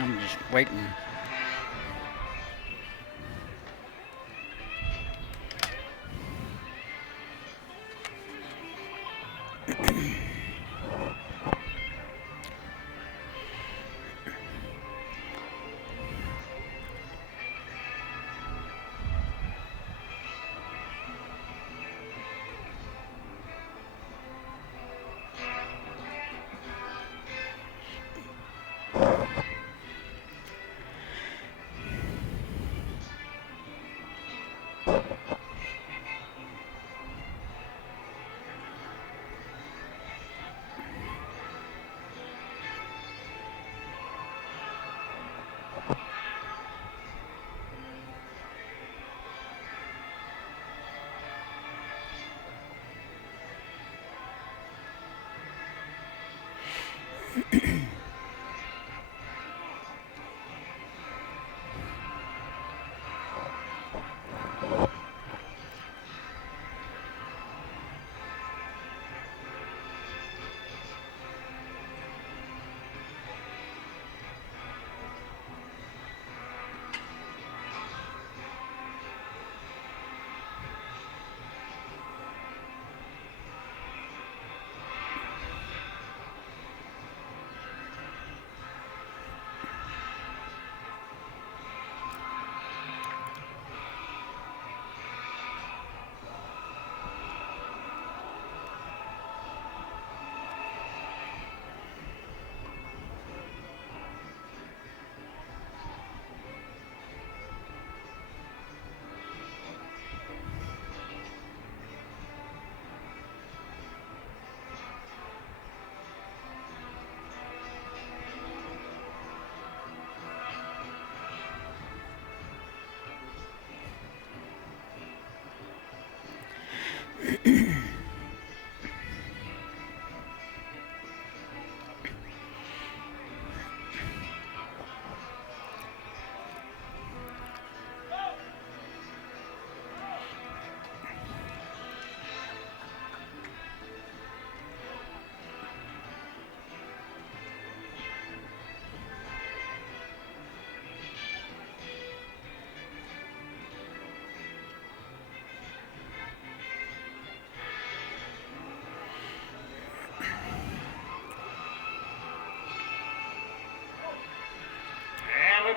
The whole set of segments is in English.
I'm just waiting.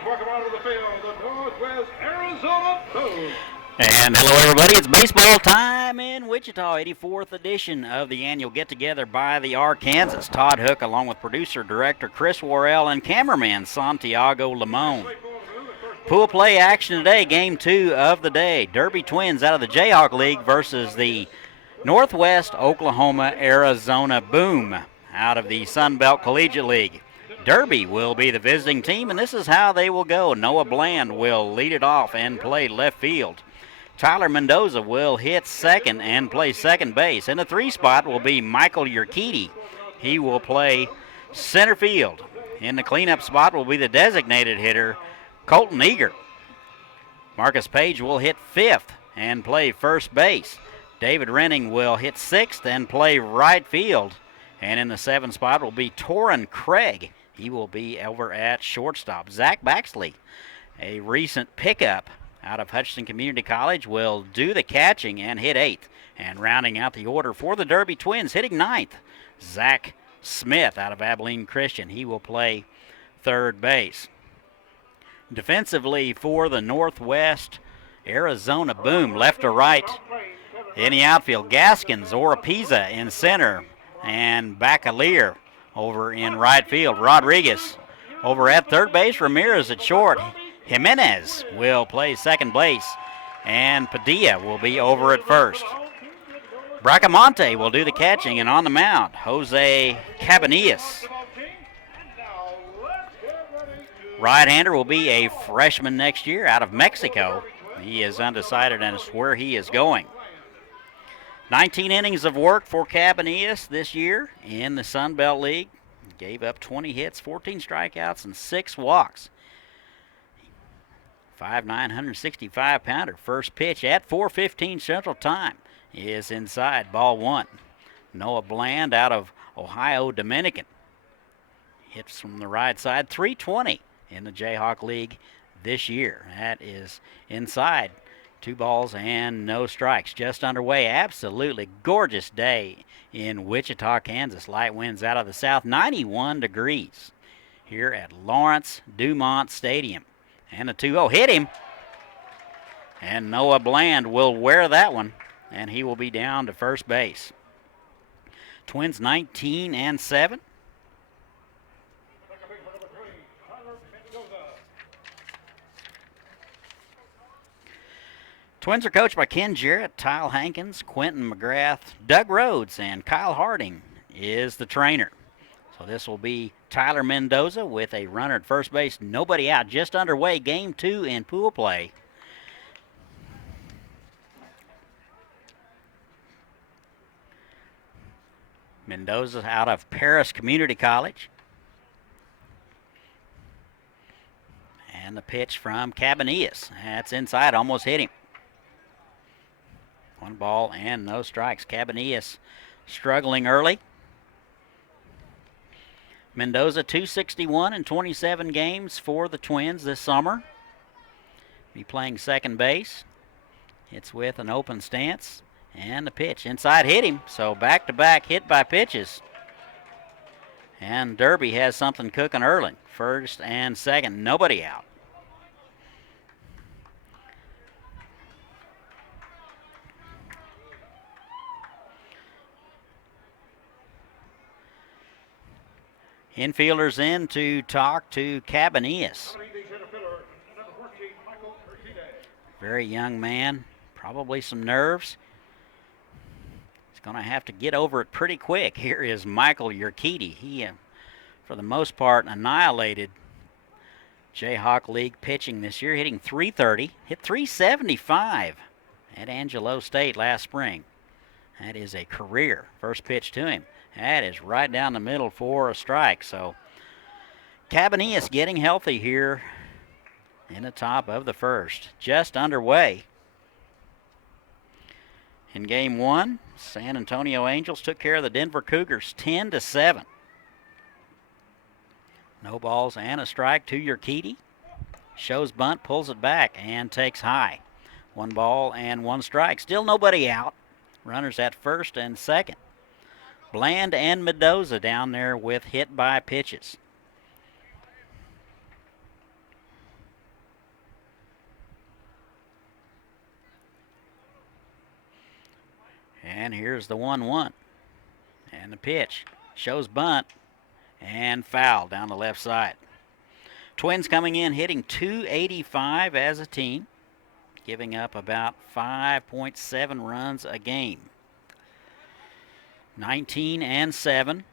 Welcome onto the field, the Northwest Arizona Bulls. And hello, everybody. It's baseball time in Wichita, 84th edition of the annual get-together by the Arkansas. Todd Hook, along with producer-director Chris Worrell and cameraman Santiago Limon. Pool play action today, game 2 of the day. Derby Twins out of the Jayhawk League versus the Northwest Oklahoma Arizona Boom out of the Sun Belt Collegiate League. Derby will be the visiting team, and this is how they will go. Noah Bland will lead it off and play left field. Tyler Mendoza will hit second and play second base. In the 3 spot will be Michael Urquidy. He will play center field. In the cleanup spot will be the designated hitter, Colton Eager. Marcus Page will hit 5th and play first base. David Renning will hit 6th and play right field. And in the 7th spot will be Torrin Craig. He will be over at shortstop. Zach Baxley, a recent pickup out of Hutchinson Community College, will do the catching and hit 8th. And rounding out the order for the Derby Twins, hitting 9th, Zach Smith out of Abilene Christian. He will play third base. Defensively for the Northwest Arizona Boom, left to right in the outfield, Gaskins, Oropeza in center, and Bacalier over in right field. Rodriguez over at third base, Ramirez at short. Jimenez will play second base, and Padilla will be over at first. Bracamonte will do the catching, and on the mound, Jose Cabanillas. Right-hander will be a freshman next year out of Mexico. He is undecided as to where he is going. 19 innings of work for Cabanillas this year in the Sun Belt League. Gave up 20 hits, 14 strikeouts, and 6 walks. 5'9", 165-pounder. First pitch at 4:15 Central Time is inside, ball 1. Noah Bland out of Ohio Dominican. Hits from the right side, 320 in the Jayhawk League this year. That is inside. 2 balls and no strikes. Just underway. Absolutely gorgeous day in Wichita, Kansas. Light winds out of the south, 91 degrees here at Lawrence Dumont Stadium. And the 2-0 hit him. And Noah Bland will wear that one, and he will be down to first base. Twins 19-7. Twins are coached by Ken Jarrett, Tyle Hankins, Quentin McGrath, Doug Rhodes, and Kyle Harding is the trainer. So this will be Tyler Mendoza with a runner at first base, nobody out. Just underway, game 2 in pool play. Mendoza out of Paris Community College. And the pitch from Cabanillas. That's inside, almost hit him. 1 ball and no strikes. Cabanillas struggling early. Mendoza 261 in 27 games for the Twins this summer. Be playing second base. It's with an open stance. And the pitch inside hit him. So back-to-back hit by pitches. And Derby has something cooking early. First and second, nobody out. Infielders in to talk to Cabanillas. Very young man, probably some nerves. He's going to have to get over it pretty quick. Here is Michael Urquidy. He, for the most part, annihilated Jayhawk League pitching this year, hitting .330, hit .375 at Angelo State last spring. That is a career. First pitch to him. That is right down the middle for a strike. So Cabanillas getting healthy here in the top of the first. Just underway. In game 1, San Antonio Angels took care of the Denver Cougars 10-7. No balls and a strike to Urquidy. Shows bunt, pulls it back, and takes high. 1 ball and 1 strike. Still nobody out. Runners at first and second. Bland and Mendoza down there with hit by pitches. And here's the 1-1. And the pitch shows bunt and foul down the left side. Twins coming in hitting .285 as a team, giving up about 5.7 runs a game. 19-7.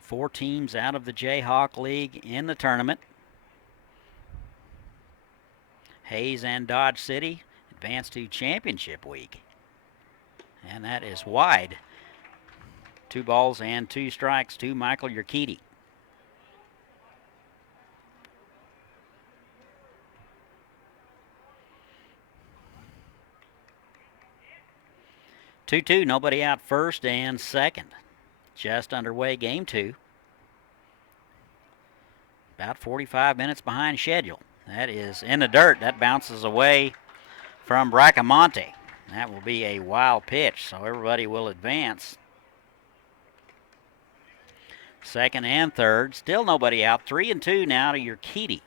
4 teams out of the Jayhawk League in the tournament. Hayes and Dodge City advance to championship week. And that is wide. 2 balls and 2 strikes to Michael Urquidy. Two, nobody out first and second. just underway game 2. About 45 minutes behind schedule. That is in the dirt. That bounces away from Bracamonte. That will be a wild pitch, so everybody will advance. Second and third. Still nobody out. 3-2 now to Urquidy.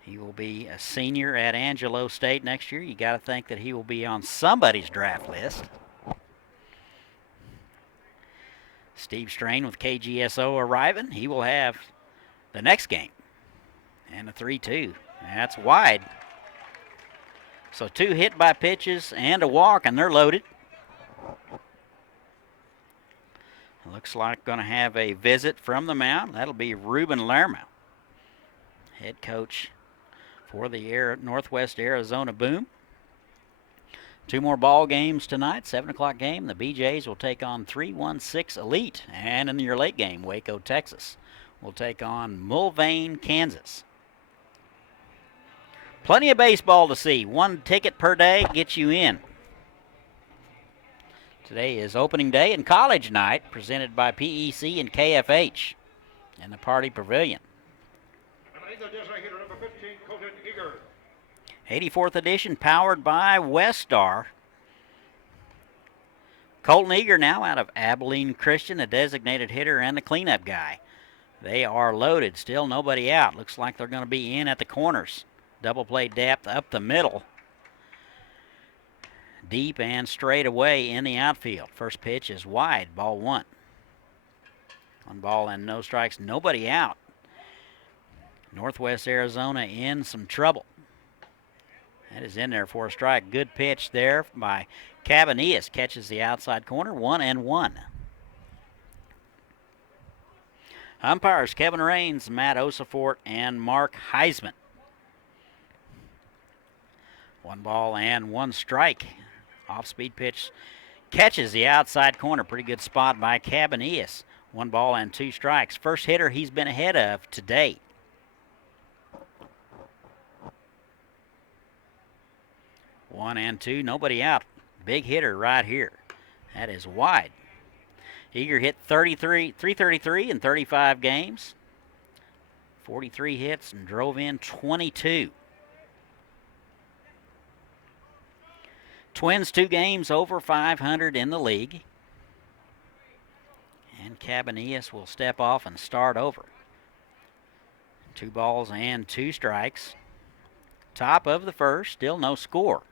He will be a senior at Angelo State next year. You got to think that he will be on somebody's draft list. Steve Strain with KGSO arriving. He will have the next game. And a 3-2. That's wide. So 2 hit by pitches and a walk, and they're loaded. Looks like going to have a visit from the mound. That'll be Ruben Lerma, head coach for the Northwest Arizona Boom. 2 more ball games tonight. 7 o'clock game. The BJs will take on 316 Elite. And in your late game, Waco, Texas will take on Mulvane, Kansas. Plenty of baseball to see. 1 ticket per day gets you in. Today is opening day and college night presented by PEC and KFH in the Party Pavilion. 84th edition powered by Westar. Colton Eager now out of Abilene Christian, the designated hitter and the cleanup guy. They are loaded. Still nobody out. Looks like they're going to be in at the corners. Double play depth up the middle. Deep and straight away in the outfield. First pitch is wide, ball 1. 1 ball and no strikes, nobody out. Northwest Arizona in some trouble. That is in there for a strike. Good pitch there by Cabanillas. Catches the outside corner, 1-1. Umpires Kevin Raines, Matt Osafort, and Mark Heisman. 1 ball and 1 strike. Off-speed pitch catches the outside corner. Pretty good spot by Cabanillas. 1 ball and 2 strikes. First hitter he's been ahead of today. 1-2, nobody out. Big hitter right here. That is wide. Eager hit 333 in 35 games. 43 hits and drove in 22. Twins 2 games over 500 in the league. And Cabanillas will step off and start over. 2 balls and 2 strikes. Top of the first, still no score.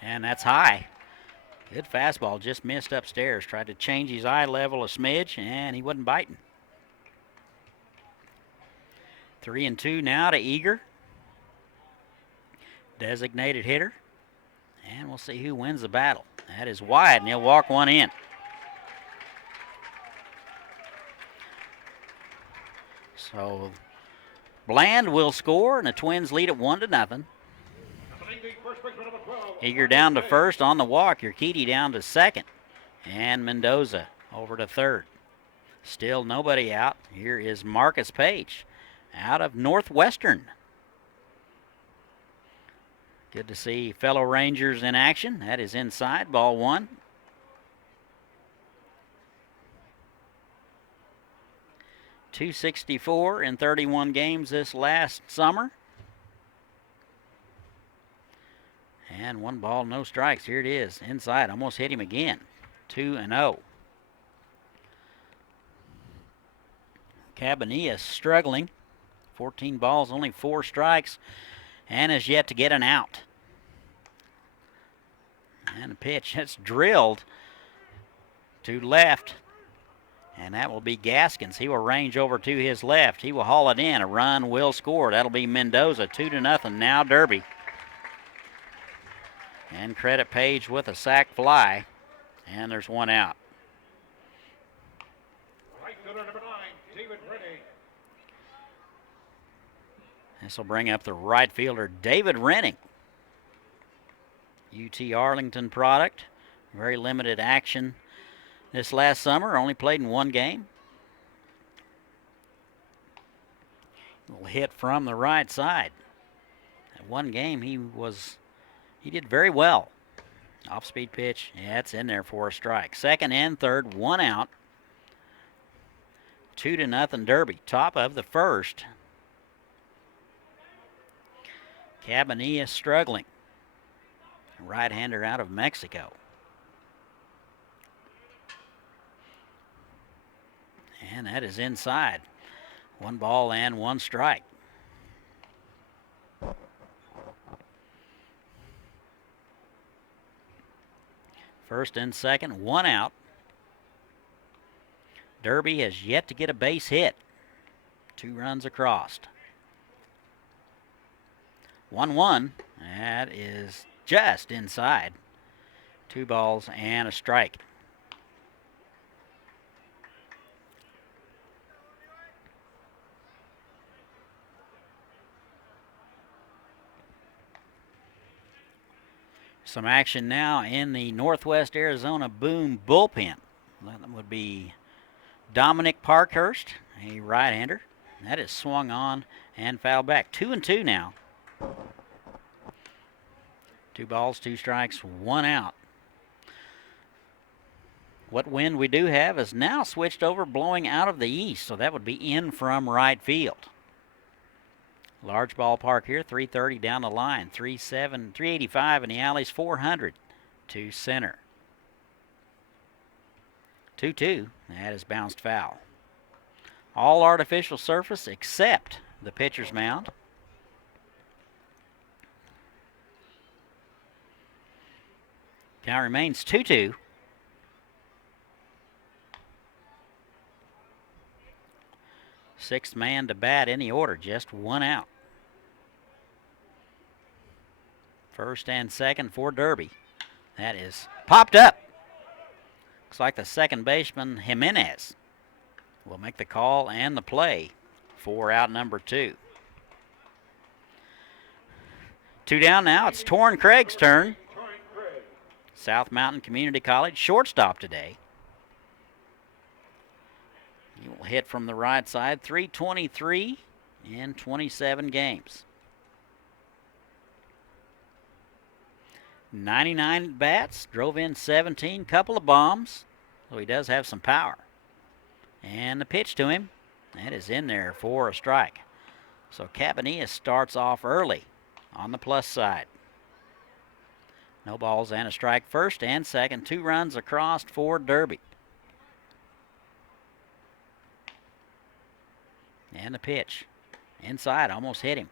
And that's high. Good fastball, just missed upstairs. Tried to change his eye level a smidge, and he wasn't biting. 3-2 now to Eager. Designated hitter. And we'll see who wins the battle. That is wide, and he'll walk 1 in. So Bland will score, and the Twins lead at 1-0. Eager down to first on the walk. Urquidy down to second. And Mendoza over to third. Still nobody out. Here is Marcus Page out of Northwestern. Good to see fellow Rangers in action. That is inside, ball 1. .264 in 31 games this last summer. And 1 ball, no strikes. Here it is, inside. Almost hit him again. 2-0. Cabanillas struggling. 14 balls, only 4 strikes, and has yet to get an out. And a pitch that's drilled to left, and that will be Gaskins. He will range over to his left. He will haul it in. A run will score. That'll be Mendoza. 2-0 now, Derby. And credit Page with a sac fly. And there's 1 out. Right fielder number 9, David Rennie. This will bring up the right fielder, David Renning. UT Arlington product. Very limited action this last summer. Only played in 1 game. Little hit from the right side. At 1 game he did very well. Off-speed pitch. Yeah, it's in there for a strike. Second and third, 1 out. 2-0 Derby. Top of the first. Cabanillas struggling. Right-hander out of Mexico. And that is inside. 1 ball and 1 strike. First and second, 1 out. Derby has yet to get a base hit. 2 runs across. 1-1. That is just inside. 2 balls and a strike. Some action now in the Northwest Arizona Boom bullpen. That would be Dominic Parkhurst, a right-hander. That is swung on and fouled back. 2-2 now. 2 balls, 2 strikes, 1 out. What wind we do have is now switched over, blowing out of the east, so that would be in from right field. Large ballpark here, 330 down the line, 385 in the alleys, 400 to center. 2-2, that is bounced foul. All artificial surface except the pitcher's mound. Count remains 2-2. Sixth man to bat in the order, just 1 out. First and second for Derby. That is popped up. Looks like the second baseman, Jimenez, will make the call and the play for out number 2. 2 down now. It's Torrin Craig's turn. South Mountain Community College shortstop today. He will hit from the right side, 323 in 27 games. 99 bats, drove in 17, couple of bombs, so he does have some power. And the pitch to him, that is in there for a strike. So Cabanillas starts off early on the plus side. No balls and a strike first and second, 2 runs across for Derby. And the pitch, inside, almost hit him.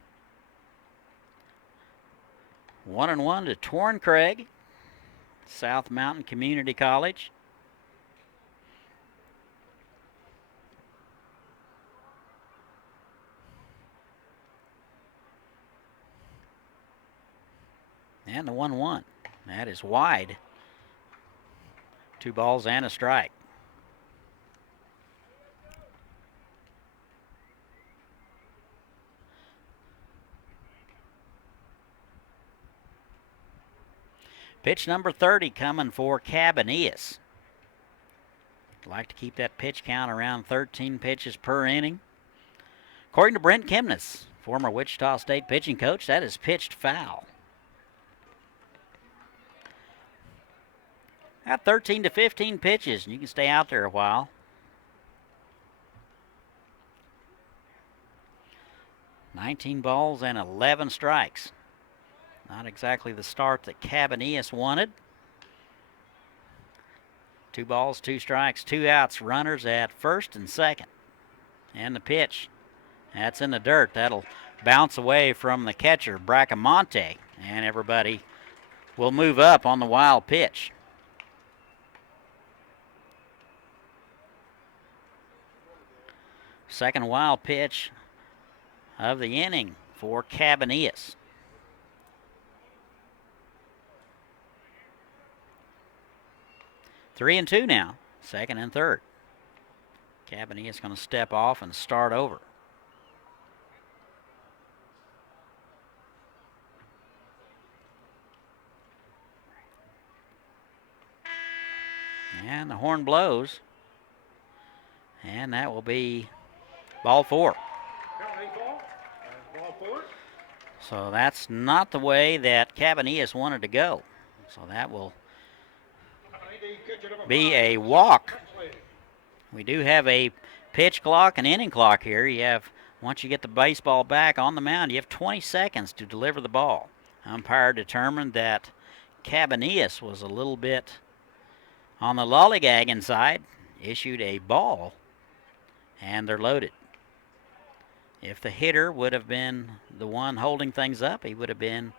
1-1 to Torrin Craig, South Mountain Community College. And the 1-1. That is wide. 2 balls and a strike. Pitch number 30 coming for Cabanillas. Like to keep that pitch count around 13 pitches per inning. According to Brent Kimness, former Wichita State pitching coach, that is pitched foul. Got 13 to 15 pitches, and you can stay out there a while. $19 balls and 11 strikes. Not exactly the start that Cabanillas wanted. 2 balls, 2 strikes, 2 outs, runners at first and second. And the pitch, that's in the dirt. That'll bounce away from the catcher, Bracamonte, and everybody will move up on the wild pitch. Second wild pitch of the inning for Cabanillas. 3-2 now, second and third. Cabanillas going to step off and start over. And the horn blows. And that will be ball 4. So that's not the way that Cabanillas wanted to go. So that will be a walk. We do have a pitch clock and inning clock here. Once you get the baseball back on the mound, you have 20 seconds to deliver the ball. Umpire determined that Cabanillas was a little bit on the lollygagging side, issued a ball, and they're loaded. If the hitter would have been the one holding things up, he would have been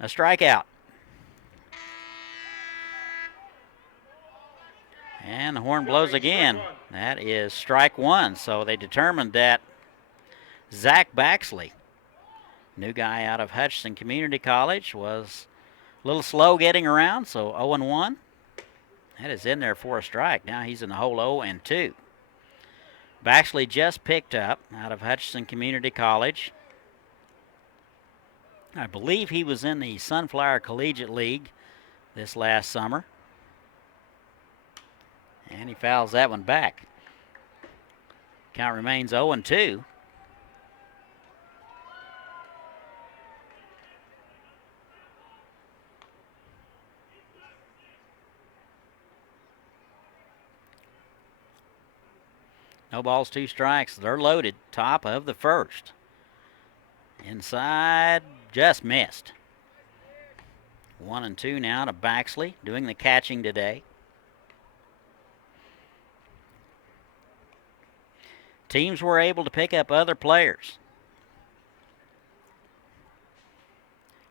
a strikeout. And the horn blows again. That is strike one. So they determined that Zach Baxley, new guy out of Hutchinson Community College, was a little slow getting around, so 0-1. That is in there for a strike. Now he's in the hole 0-2. Baxley just picked up out of Hutchinson Community College. I believe he was in the Sunflower Collegiate League this last summer. And he fouls that one back. Count remains 0-2. No balls, 2 strikes. They're loaded. Top of the first. Inside, just missed. 1-2 now to Baxley, doing the catching today. Teams were able to pick up other players.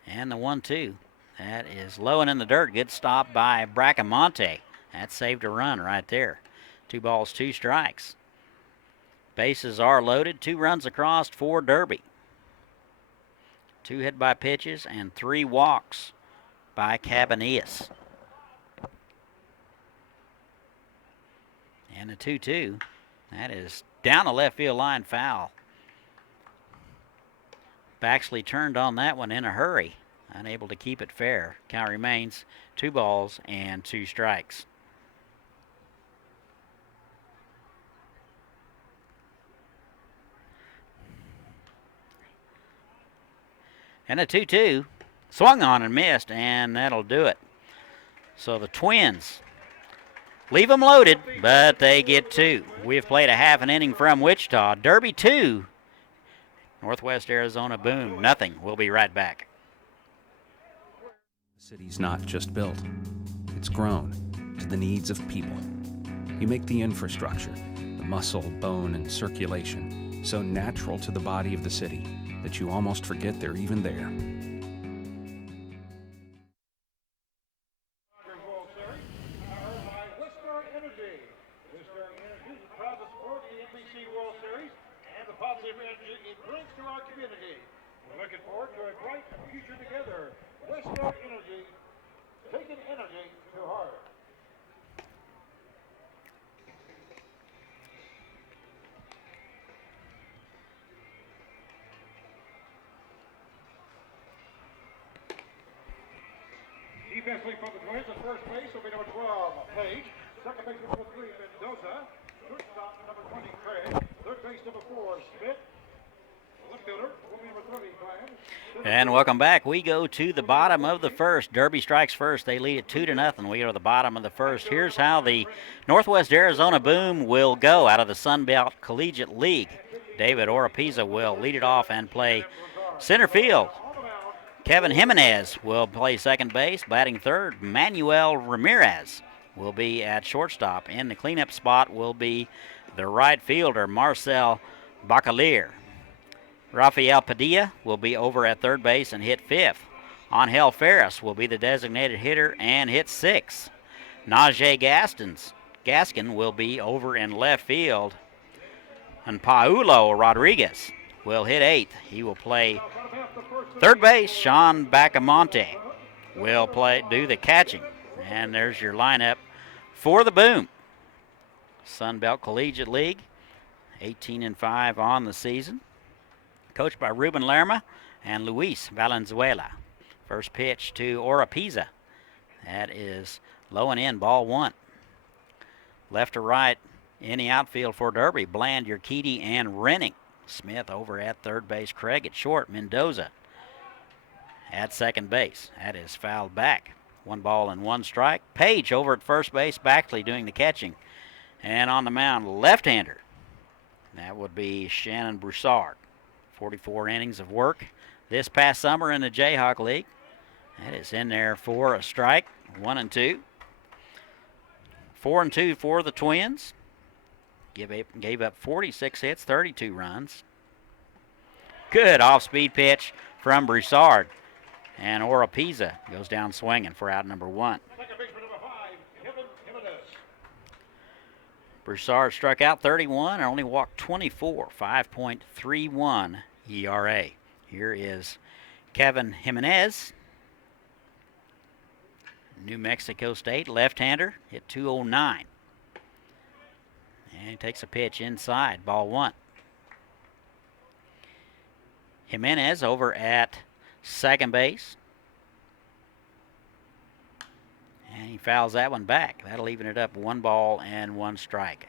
And the 1-2. That is low and in the dirt. Good stop by Bracamonte. That saved a run right there. 2 balls, 2 strikes. Bases are loaded. 2 runs across for Derby. 2 hit by pitches and 3 walks by Cabanillas. And the 2-2. That is down the left field line foul. Baxley turned on that one in a hurry. Unable to keep it fair. Count remains 2 balls and 2 strikes. And a 2-2, swung on and missed, and that'll do it. So the Twins leave them loaded, but they get 2. We've played a half an inning from Wichita. Derby 2, Northwest Arizona Boom nothing. We'll be right back. The city's not just built, it's grown to the needs of people. You make the infrastructure, the muscle, bone, and circulation so natural to the body of the city that you almost forget they're even there. We're looking forward to a bright future together. Western Energy, taking energy to heart. Defensively for the Twins, at first base will be number 12, Page. Second base number 3, Mendoza. Shortstop number 20, Craig. Third base number 4, Smith. Left fielder will be number 30, Brian. And welcome back. We go to the bottom of the first. Derby strikes first. They lead it 2-0. We go to the bottom of the first. Here's how the Northwest Arizona Boom will go out of the Sun Belt Collegiate League. David Oropeza will lead it off and play center field. Kevin Jimenez will play second base. Batting third, Manuel Ramirez will be at shortstop. In the cleanup spot will be the right fielder, Marcel Bacalier. Rafael Padilla will be over at third base and hit 5th. Angel Ferris will be the designated hitter and hit 6th. Najee Gaskin will be over in left field. And Paulo Rodriguez will hit 8th. He will play third base. Sean Bacamonte will do the catching. And there's your lineup for the Boom. Sun Belt Collegiate League, 18-5 on the season. Coached by Ruben Lerma and Luis Valenzuela. First pitch to Oropeza. That is low and in, ball 1. Left to right in the outfield for Derby, Bland, Urquidy, and Renning. Smith over at third base. Craig at short. Mendoza at second base. That is fouled back. 1 ball and 1 strike. Page over at first base, Baxley doing the catching. And on the mound, left-hander. That would be Shannon Broussard. 44 innings of work this past summer in the Jayhawk League. That is in there for a strike. 1-2. 4-2 for the Twins. Gave up 46 hits, 32 runs. Good off-speed pitch from Broussard. And Oropeza goes down swinging for out number 1. Second baseman number 5, Jimenez. Broussard struck out 31 and only walked 24, 5.31 ERA. Here is Kevin Jimenez, New Mexico State, left-hander, hit 209. And he takes a pitch inside, ball 1. Jimenez over at second base. And he fouls that one back. That'll even it up, 1 ball and 1 strike.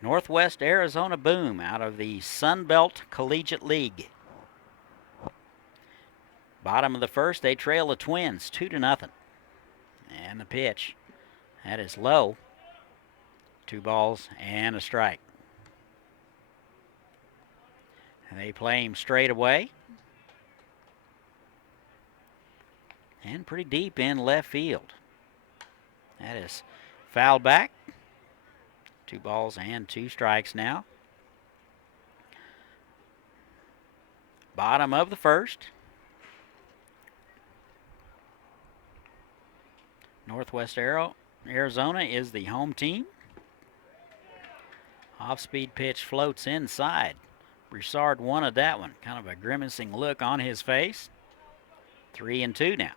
Northwest Arizona Boom out of the Sun Belt Collegiate League. Bottom of the first, they trail the Twins 2-0. And the pitch, that is low. 2 balls and a strike. And they play him straight away. And pretty deep in left field. That is fouled back. 2 balls and 2 strikes now. Bottom of the first. Northwest Arizona is the home team. Off-speed pitch floats inside. Broussard wanted that one. Kind of a grimacing look on his face. 3-2 now.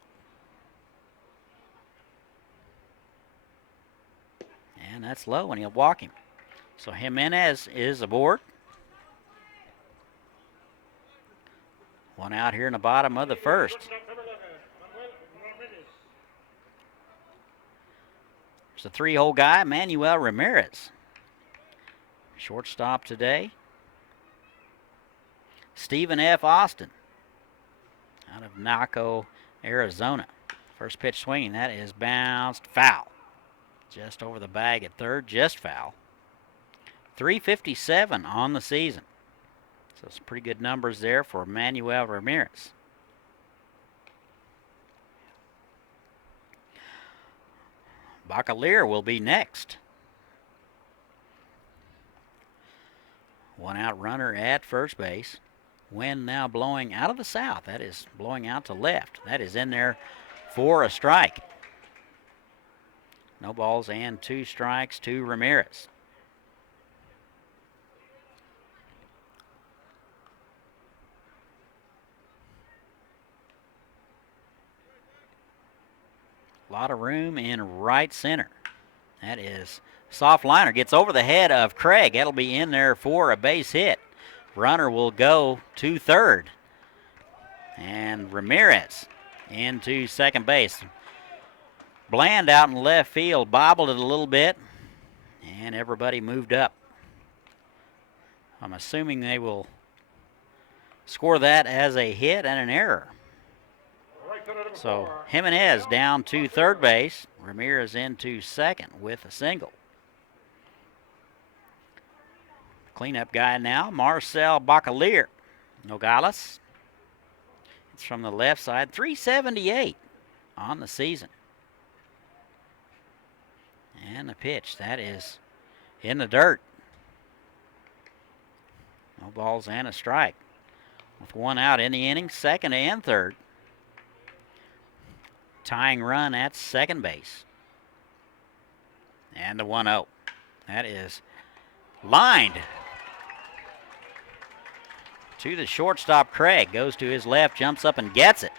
And that's low, and he'll walk him. So Jimenez is aboard. 1 out here in the bottom of the first. There's a 3-hole guy, Manuel Ramirez. Shortstop today, Stephen F. Austin out of Naco, Arizona. First pitch swinging, that is bounced foul. Just over the bag at third, just foul. 357 on the season. So some pretty good numbers there for Manuel Ramirez. Bacalier will be next. 1 out runner at first base. Wind now blowing out of the south. That is blowing out to left. That is in there for a strike. No balls and 2 strikes to Ramirez. A lot of room in right center. That is soft liner. Gets over the head of Craig. That'll be in there for a base hit. Runner will go to third. And Ramirez into second base. Bland out in left field, bobbled it a little bit, and everybody moved up. I'm assuming they will score that as a hit and an error. So Jimenez down to third base, Ramirez into second with a single. Cleanup guy now, Marcel Bacalier, Nogales. It's from the left side, 378 on the season. And the pitch, that is in the dirt. No balls and a strike. With 1 out in the inning, second and third. Tying run at second base. And the 1-0. That is lined to the shortstop. Craig goes to his left, jumps up and gets it.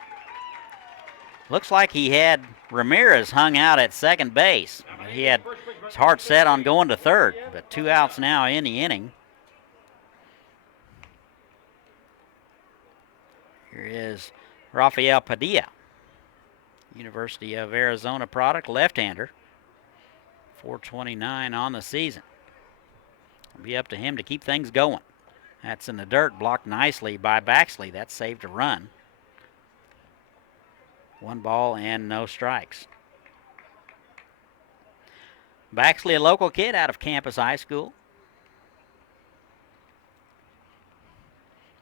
Looks like he had Ramirez hung out at second base. He had his heart set on going to third, but 2 outs now in the inning. Here is Rafael Padilla, University of Arizona product, left-hander. 429 on the season. It'll be up to him to keep things going. That's in the dirt, blocked nicely by Baxley. That saved a run. 1 ball and no strikes. Baxley, a local kid out of Campus High School.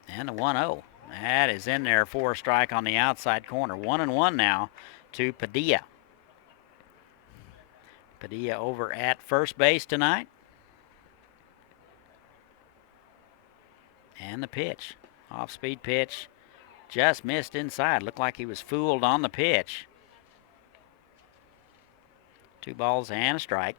And the 1-0. That is in there for a strike on the outside corner. 1-1 now to Padilla. Padilla over at first base tonight. And the pitch. Off-speed pitch. Just missed inside. Looked like he was fooled on the pitch. 2 balls and a strike.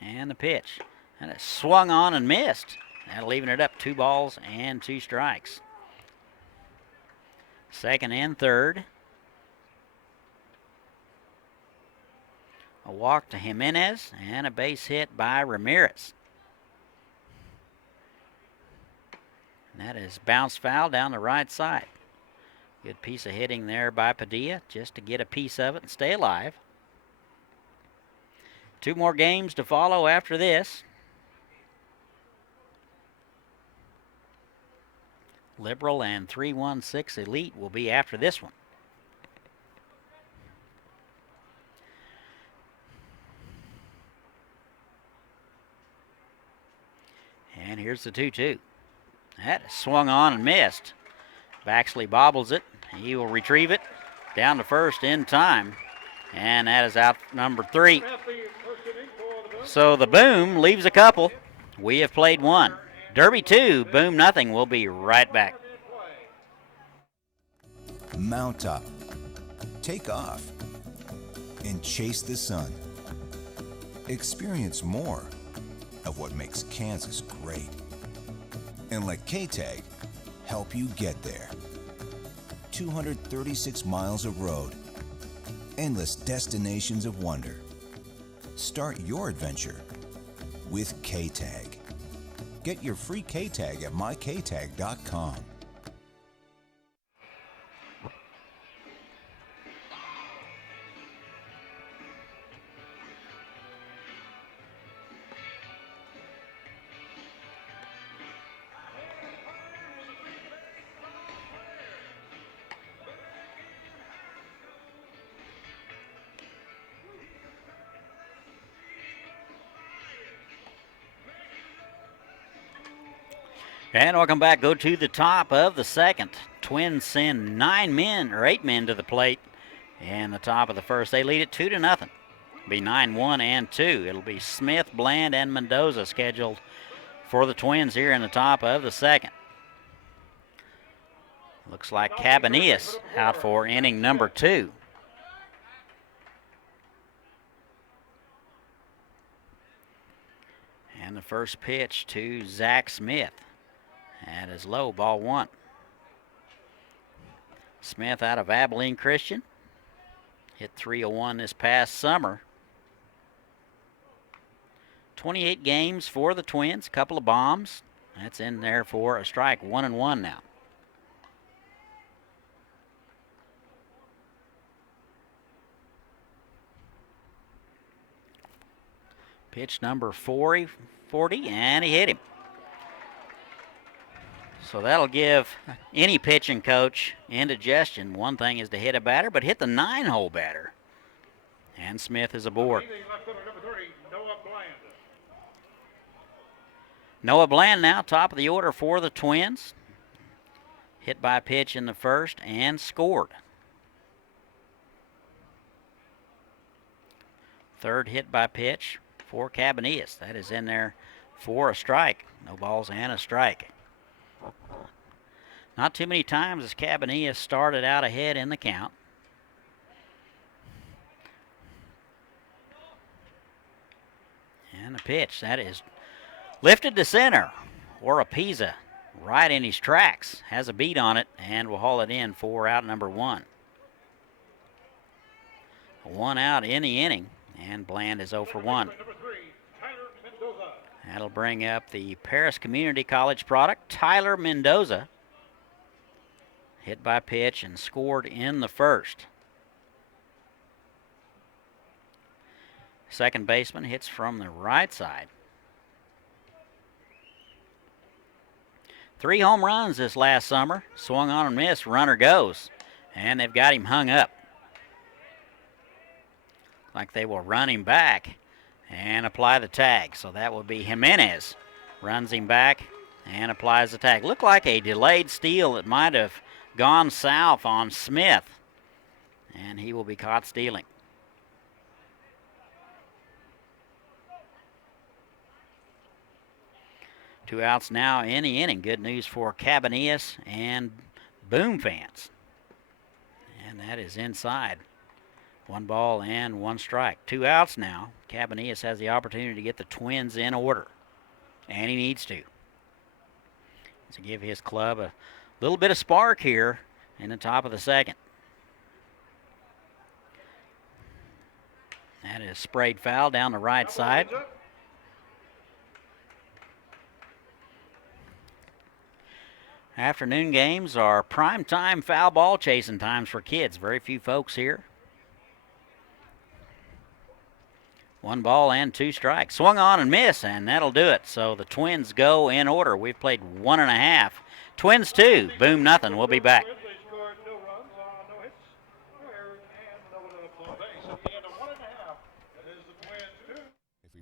And the pitch. And it swung on and missed. Now leaving it up 2 balls and 2 strikes. Second and third. A walk to Jimenez and a base hit by Ramirez. And that is bounced foul down the right side. Good piece of hitting there by Padilla just to get a piece of it and stay alive. 2 more games to follow after this. Liberal and 316 Elite will be after this one. And here's the 2-2. That is swung on and missed. Baxley bobbles it. He will retrieve it down to first in time. And that is out number 3. So the Boom leaves a couple. We have played 1. Derby 2, Boom nothing. We'll be right back. Mount up, take off, and chase the sun. Experience more of what makes Kansas great. And let K-Tag help you get there. 236 miles of road, endless destinations of wonder. Start your adventure with K-Tag. Get your free K-Tag at myktag.com. And welcome back. Go to the top of the second. Twins send 8 men to the plate. And the top of the first, they lead it 2-0. It'll be 9-1 and 2. It'll be Smith, Bland, and Mendoza scheduled for the Twins here in the top of the second. Looks like Cabanillas out for inning number 2. And the first pitch to Zach Smith. That is low, ball 1. Smith out of Abilene Christian. Hit .301 this past summer. 28 games for the Twins, a couple of bombs. That's in there for a strike, 1-1 now. Pitch number 40, and he hit him. So that'll give any pitching coach indigestion. One thing is to hit a batter, but hit the 9-hole batter. And Smith is aboard. Noah Bland now, top of the order for the Twins. Hit by pitch in the first and scored. Third hit by pitch for Cabanillas. That is in there for a strike. No balls and a strike. Not too many times as Cabanillas started out ahead in the count. And the pitch, that is lifted to center. Oropesa right in his tracks. Has a beat on it and will haul it in for out number 1. 1 out in the inning, and Bland is 0 for 1. That'll bring up the Paris Community College product, Tyler Mendoza. Hit by pitch and scored in the first. Second baseman hits from the right side. 3 home runs this last summer. Swung on and missed. Runner goes. And they've got him hung up. Like they will run him back and apply the tag. So that will be Jimenez. Runs him back and applies the tag. Looked like a delayed steal that might have gone south on Smith. And he will be caught stealing. Two outs now in the inning. Good news for Cabanillas and Boom fans. And that is inside. 1 ball and 1 strike. 2 outs now. Cabanillas has the opportunity to get the Twins in order. And he needs to give his club a little bit of spark here in the top of the second. That is sprayed foul down the right side. Afternoon games are prime time foul ball chasing times for kids. Very few folks here. 1 ball and 2 strikes. Swung on and missed, and that'll do it. So the Twins go in order. We've played 1.5. Twins 2. Boom nothing. We'll be back.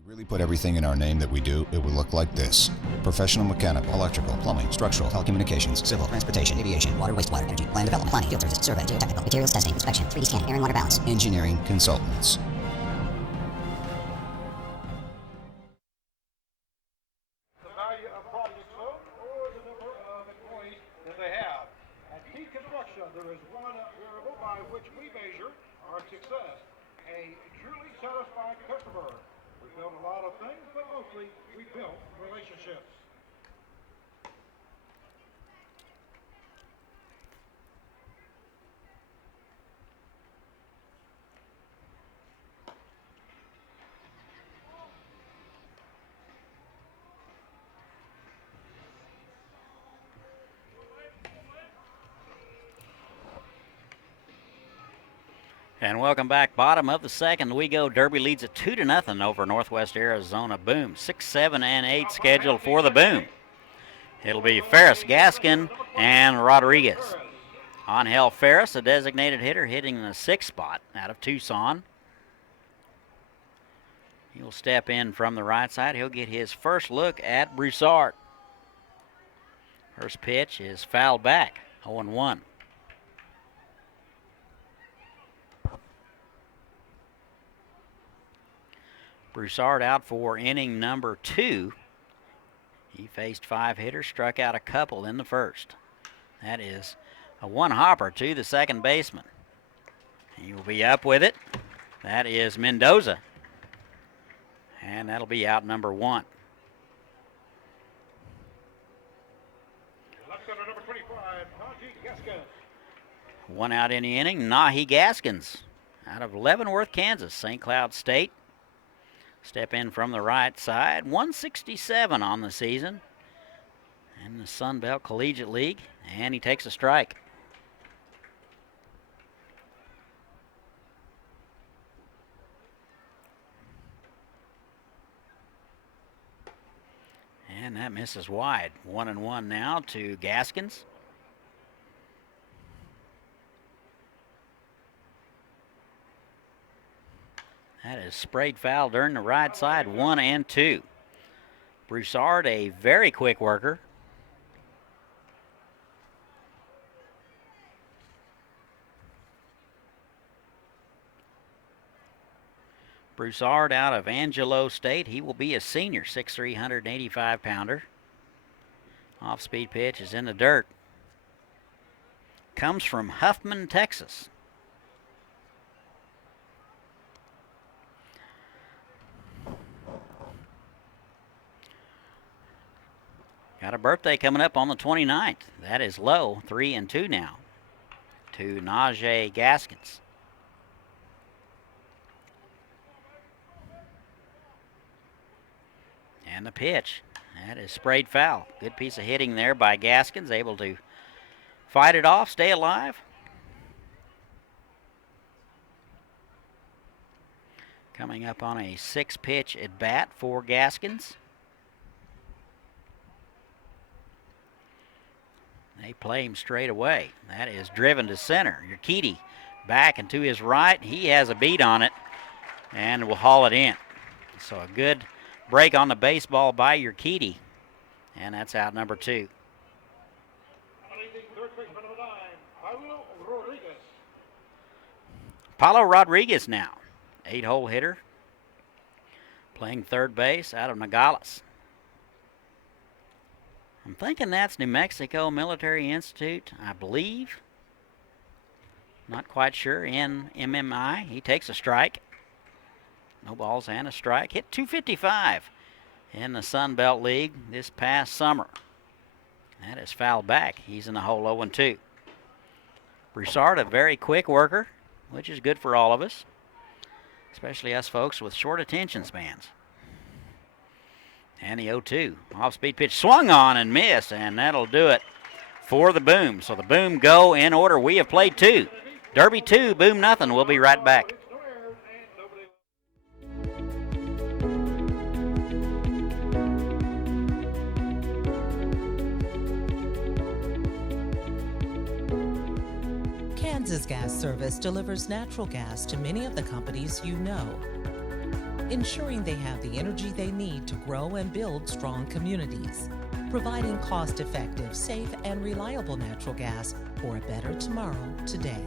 Really put everything in our name that we do, it would look like this. Professional mechanical, electrical, plumbing, structural, telecommunications, civil, transportation, aviation, water, wastewater, energy, land development, planning, field services, survey, geotechnical, materials testing, inspection, 3D scanning, air and water balance, engineering consultants. The value of projects sold or the number of employees that they have. At Key Construction, there is one variable by which we measure our success. A truly satisfied customer. We built a lot of things, but mostly we built relationships. And welcome back. Bottom of the second, we go. Derby leads it 2-0 over Northwest Arizona Boom. 6, 7, and 8 scheduled for the Boom. It'll be Ferris, Gaskin, and Rodriguez. Angel Ferris, a designated hitter, hitting the 6th spot out of Tucson. He'll step in from the right side. He'll get his first look at Broussard. First pitch is fouled back, 0-1. Broussard out for inning number 2. He faced 5 hitters, struck out a couple in the first. That is a 1-hopper to the second baseman. He will be up with it. That is Mendoza. And that'll be out number 1. Left-hander number 25, Najee Gaskin. 1 out in the inning, Nahi Gaskins out of Leavenworth, Kansas, St. Cloud State. Step in from the right side. 167 on the season in the Sun Belt Collegiate League, and he takes a strike. And that misses wide. 1-1 now to Gaskins. That is sprayed foul during the right side, 1-2. Broussard, a very quick worker. Broussard out of Angelo State. He will be a senior, 6'3", 185-pounder. Off-speed pitch is in the dirt. Comes from Huffman, Texas. Got a birthday coming up on the 29th. That is low, 3-2 now to Najee Gaskins. And the pitch. That is sprayed foul. Good piece of hitting there by Gaskins, able to fight it off, stay alive. Coming up on a 6-pitch at bat for Gaskins. They play him straight away. That is driven to center. Urquidy back and to his right. He has a beat on it and will haul it in. So a good break on the baseball by Urquidy. And that's out number 2. Paulo Rodriguez now. 8-hole hitter. Playing third base out of Nogales. I'm thinking that's New Mexico Military Institute, I believe. Not quite sure. In MMI. He takes a strike. No balls and a strike. Hit .255 in the Sun Belt League this past summer. That is fouled back. He's in the hole 0-2. Broussard, a very quick worker, which is good for all of us, especially us folks with short attention spans. And the 0-2. Off-speed pitch swung on and missed, and that'll do it for the Boom. So the Boom go in order. We have played 2. Derby 2, Boom nothing. We'll be right back. Kansas Gas Service delivers natural gas to many of the companies you know, ensuring they have the energy they need to grow and build strong communities, providing cost-effective, safe, and reliable natural gas for a better tomorrow today.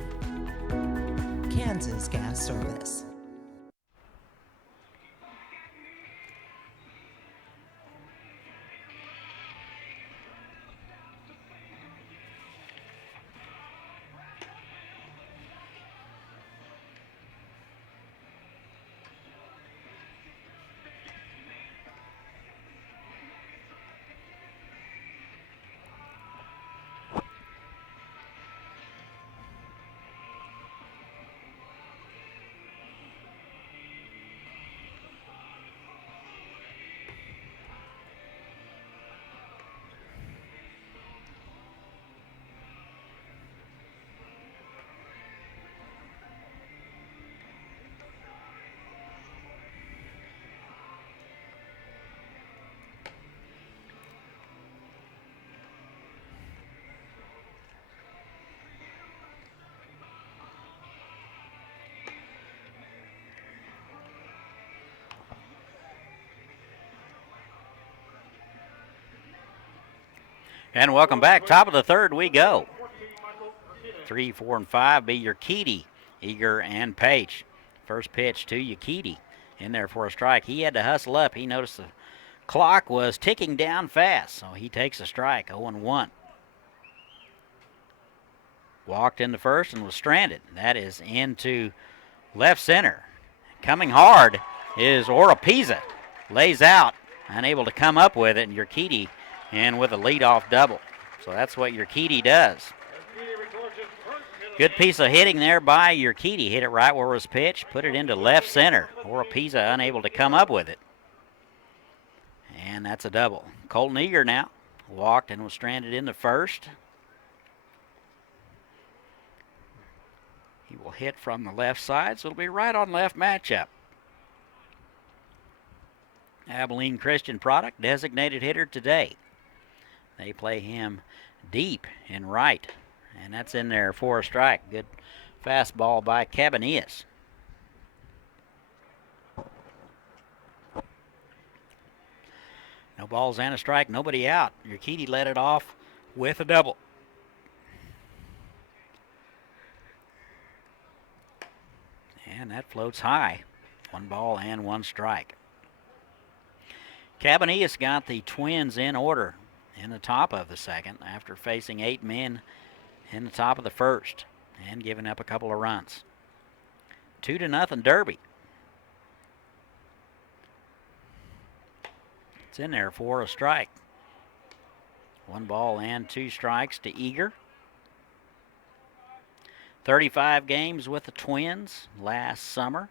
Kansas Gas Service. And welcome back. Top of the third we go. 3, 4, and 5 be Urquidy, Eager, and Page. First pitch to Urquidy. In there for a strike. He had to hustle up. He noticed the clock was ticking down fast, so he takes a strike, 0-1. Walked in the first and was stranded. That is into left center. Coming hard is Oropesa. Lays out, unable to come up with it, and Urquidy in with a leadoff double. So that's what Urquidy does. Good piece of hitting there by Urquidy. Hit it right where it was pitched, put it into left center. Oropesa unable to come up with it. And that's a double. Colton Eager now walked and was stranded in the first. He will hit from the left side, so it'll be right on left matchup. Abilene Christian product, designated hitter today. They play him deep in right, and that's in there for a strike. Good fastball by Cabanillas. No balls and a strike, nobody out. Urquidy led it off with a double. And that floats high. 1 ball and 1 strike. Cabanillas got the Twins in order in the top of the second after facing 8 men in the top of the first and giving up a couple of runs. 2-0 Derby. It's in there for a strike. 1 ball and 2 strikes to Eager. 35 games with the Twins last summer.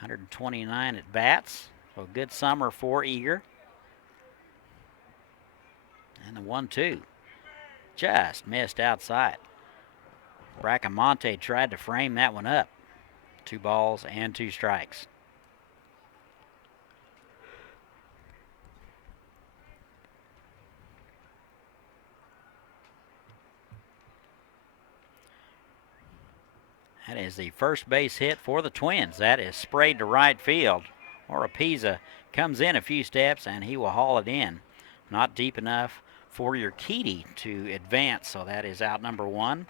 129 at bats. So a good summer for Eager. And the 1-2 just missed outside. Bracamonte tried to frame that one up. 2 balls and 2 strikes. That is the first base hit for the Twins. That is sprayed to right field. Oropeza comes in a few steps, and he will haul it in. Not deep enough for your Urquidy to advance, so that is out number 1.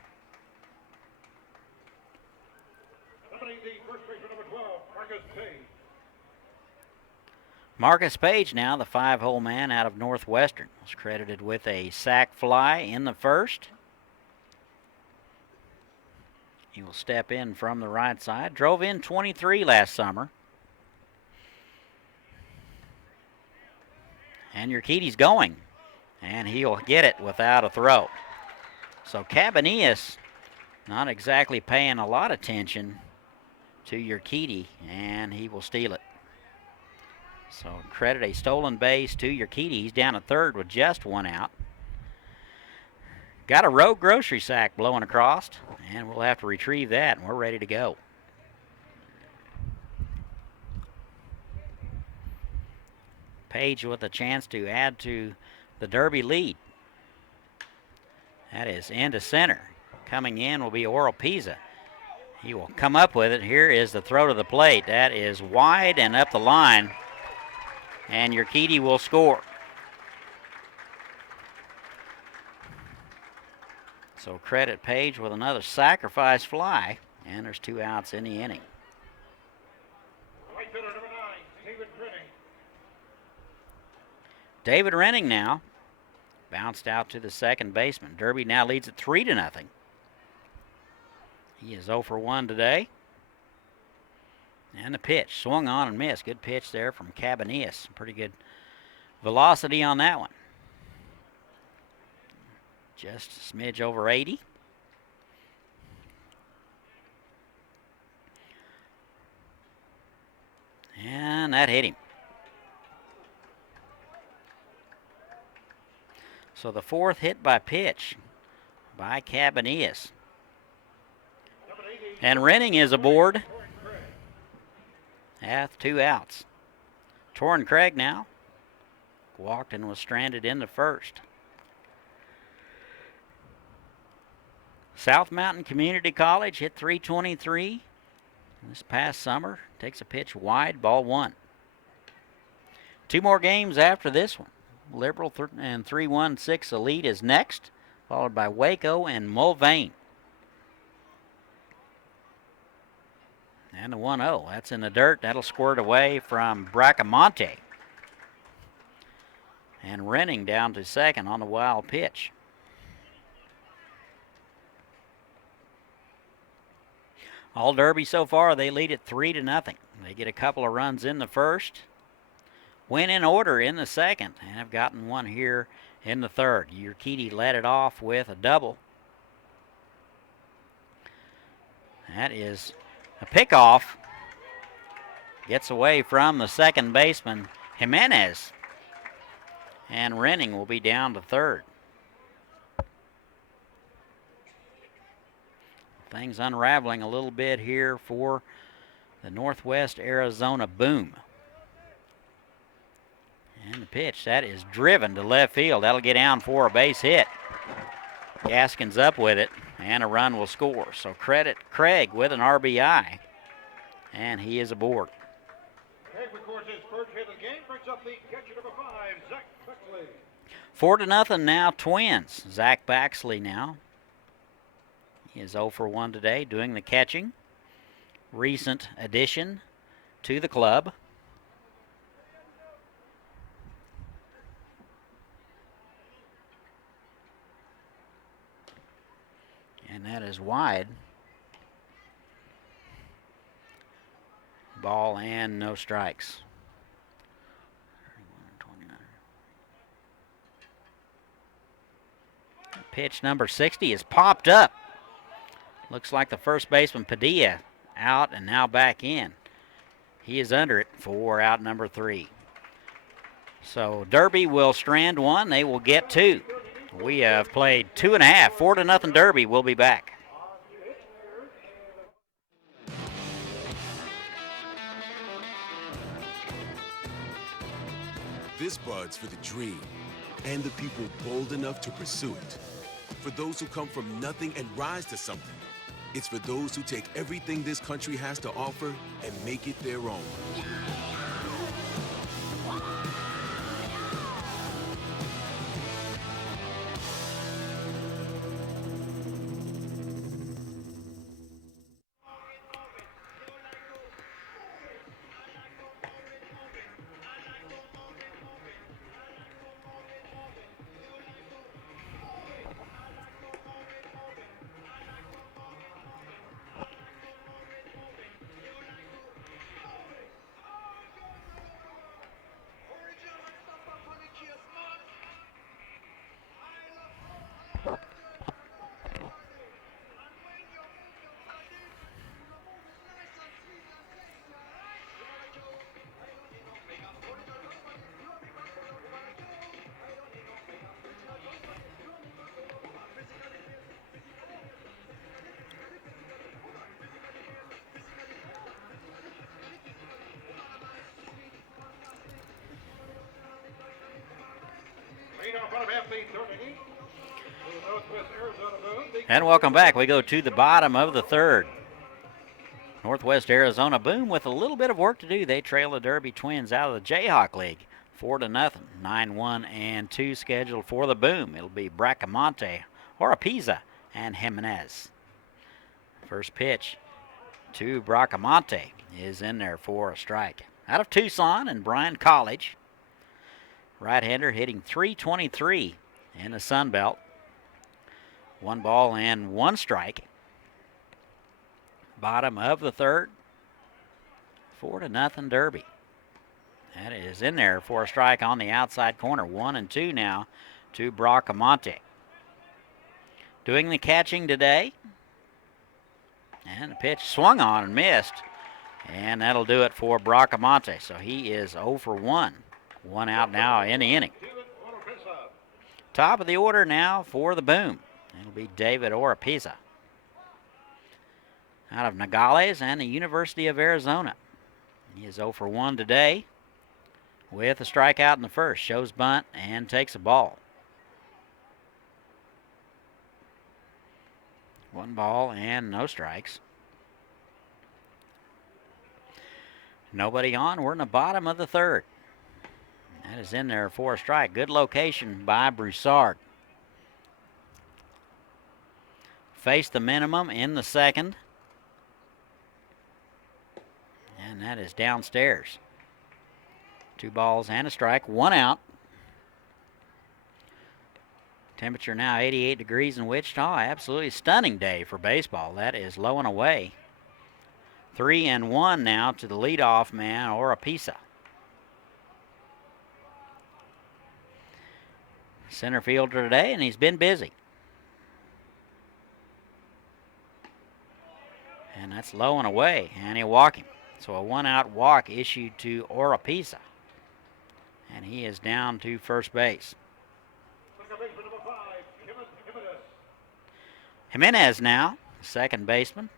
Nominating the first baseman, number 12, Marcus Page. Marcus Page now, the 5-hole man out of Northwestern, was credited with a sac fly in the first. He will step in from the right side. Drove in 23 last summer. And Urquidy's going. And he'll get it without a throw. So Cabanillas not exactly paying a lot of attention to Urquidy, and he will steal it. So credit a stolen base to Urquidy. He's down at third with just 1 out. Got a rogue grocery sack blowing across, and we'll have to retrieve that, and we're ready to go. Page with a chance to add to the Derby lead. That is into center. Coming in will be Oropeza. He will come up with it. Here is the throw to the plate. That is wide and up the line, and Urquidy will score. So credit Page with another sacrifice fly, and there's 2 outs in the inning. Right fielder, number 9, David Renning. David Renning now bounced out to the second baseman. Derby now leads at 3-0. He is 0 for 1 today. And the pitch, swung on and missed. Good pitch there from Cabanillas. Pretty good velocity on that one. Just a smidge over 80. And that hit him. So the 4th hit by pitch by Cabanillas. And Renning is aboard. Hath 2 outs. Torrin Craig now walked and was stranded in the first. South Mountain Community College hit .323 this past summer. Takes a pitch wide, ball 1. 2 more games after this one. Liberal and 3-1-6 Elite is next, followed by Waco and Mulvane. And the 1-0, that's in the dirt. That'll squirt away from Bracamonte. And Renning down to second on the wild pitch. All Derby so far, they lead at 3-0. They get a couple of runs in the first, win in order in the second, and have gotten one here in the third. Urquidy led it off with a double. That is a pickoff. Gets away from the second baseman, Jimenez. And Renning will be down to third. Things unraveling a little bit here for the Northwest Arizona Boom. And the pitch, that is driven to left field. That'll get down for a base hit. Gaskins up with it, and a run will score. So credit Craig with an RBI, and he is aboard. Craig records his first hit of the game, brings up the catcher number 5, Zach Bexley. 4-0 now, Twins. Zach Baxley now. He is 0 for 1 today, doing the catching. Recent addition to the club. And that is wide. Ball and no strikes. Pitch number 60 is popped up. Looks like the first baseman Padilla out and now back in. He is under it for out number 3. So Derby will strand 1. They will get 2. We have played 2.5. 4-0 Derby. We'll be back. This bud's for the dream and the people bold enough to pursue it. For those who come from nothing and rise to something. It's for those who take everything this country has to offer and make it their own. And welcome back. We go to the bottom of the third. Northwest Arizona Boom with a little bit of work to do. They trail the Derby Twins out of the Jayhawk League 4-0. 9-1 and 2 scheduled for the Boom. It'll be Bracamonte, Oropesa, and Jimenez. First pitch to Bracamonte is in there for a strike. Out of Tucson and Bryan College. Right-hander hitting .323 in the Sun Belt. 1 ball and 1 strike. Bottom of the third. 4-0 Derby. That is in there for a strike on the outside corner. 1-2 now to Bracamonte. Doing the catching today. And the pitch swung on and missed. And that'll do it for Bracamonte. So he is 0 for 1. 1 out now in the inning. Top of the order now for the Boom. It'll be David Oropesa out of Nogales and the University of Arizona. He is 0 for 1 today with a strikeout in the first. Shows bunt and takes a ball. 1 ball and no strikes. Nobody on. We're in the bottom of the third. That is in there for a strike. Good location by Broussard. Faced the minimum in the second. And that is downstairs. 2 balls and a strike. 1 out. Temperature now 88 degrees in Wichita. Absolutely stunning day for baseball. That is low and away. 3-1 now to the leadoff man, Oropesa. Center fielder today, and he's been busy. And that's low and away, and he'll walk him. So a 1-out walk issued to Oropesa. And he is down to first base. Jimenez now, second baseman.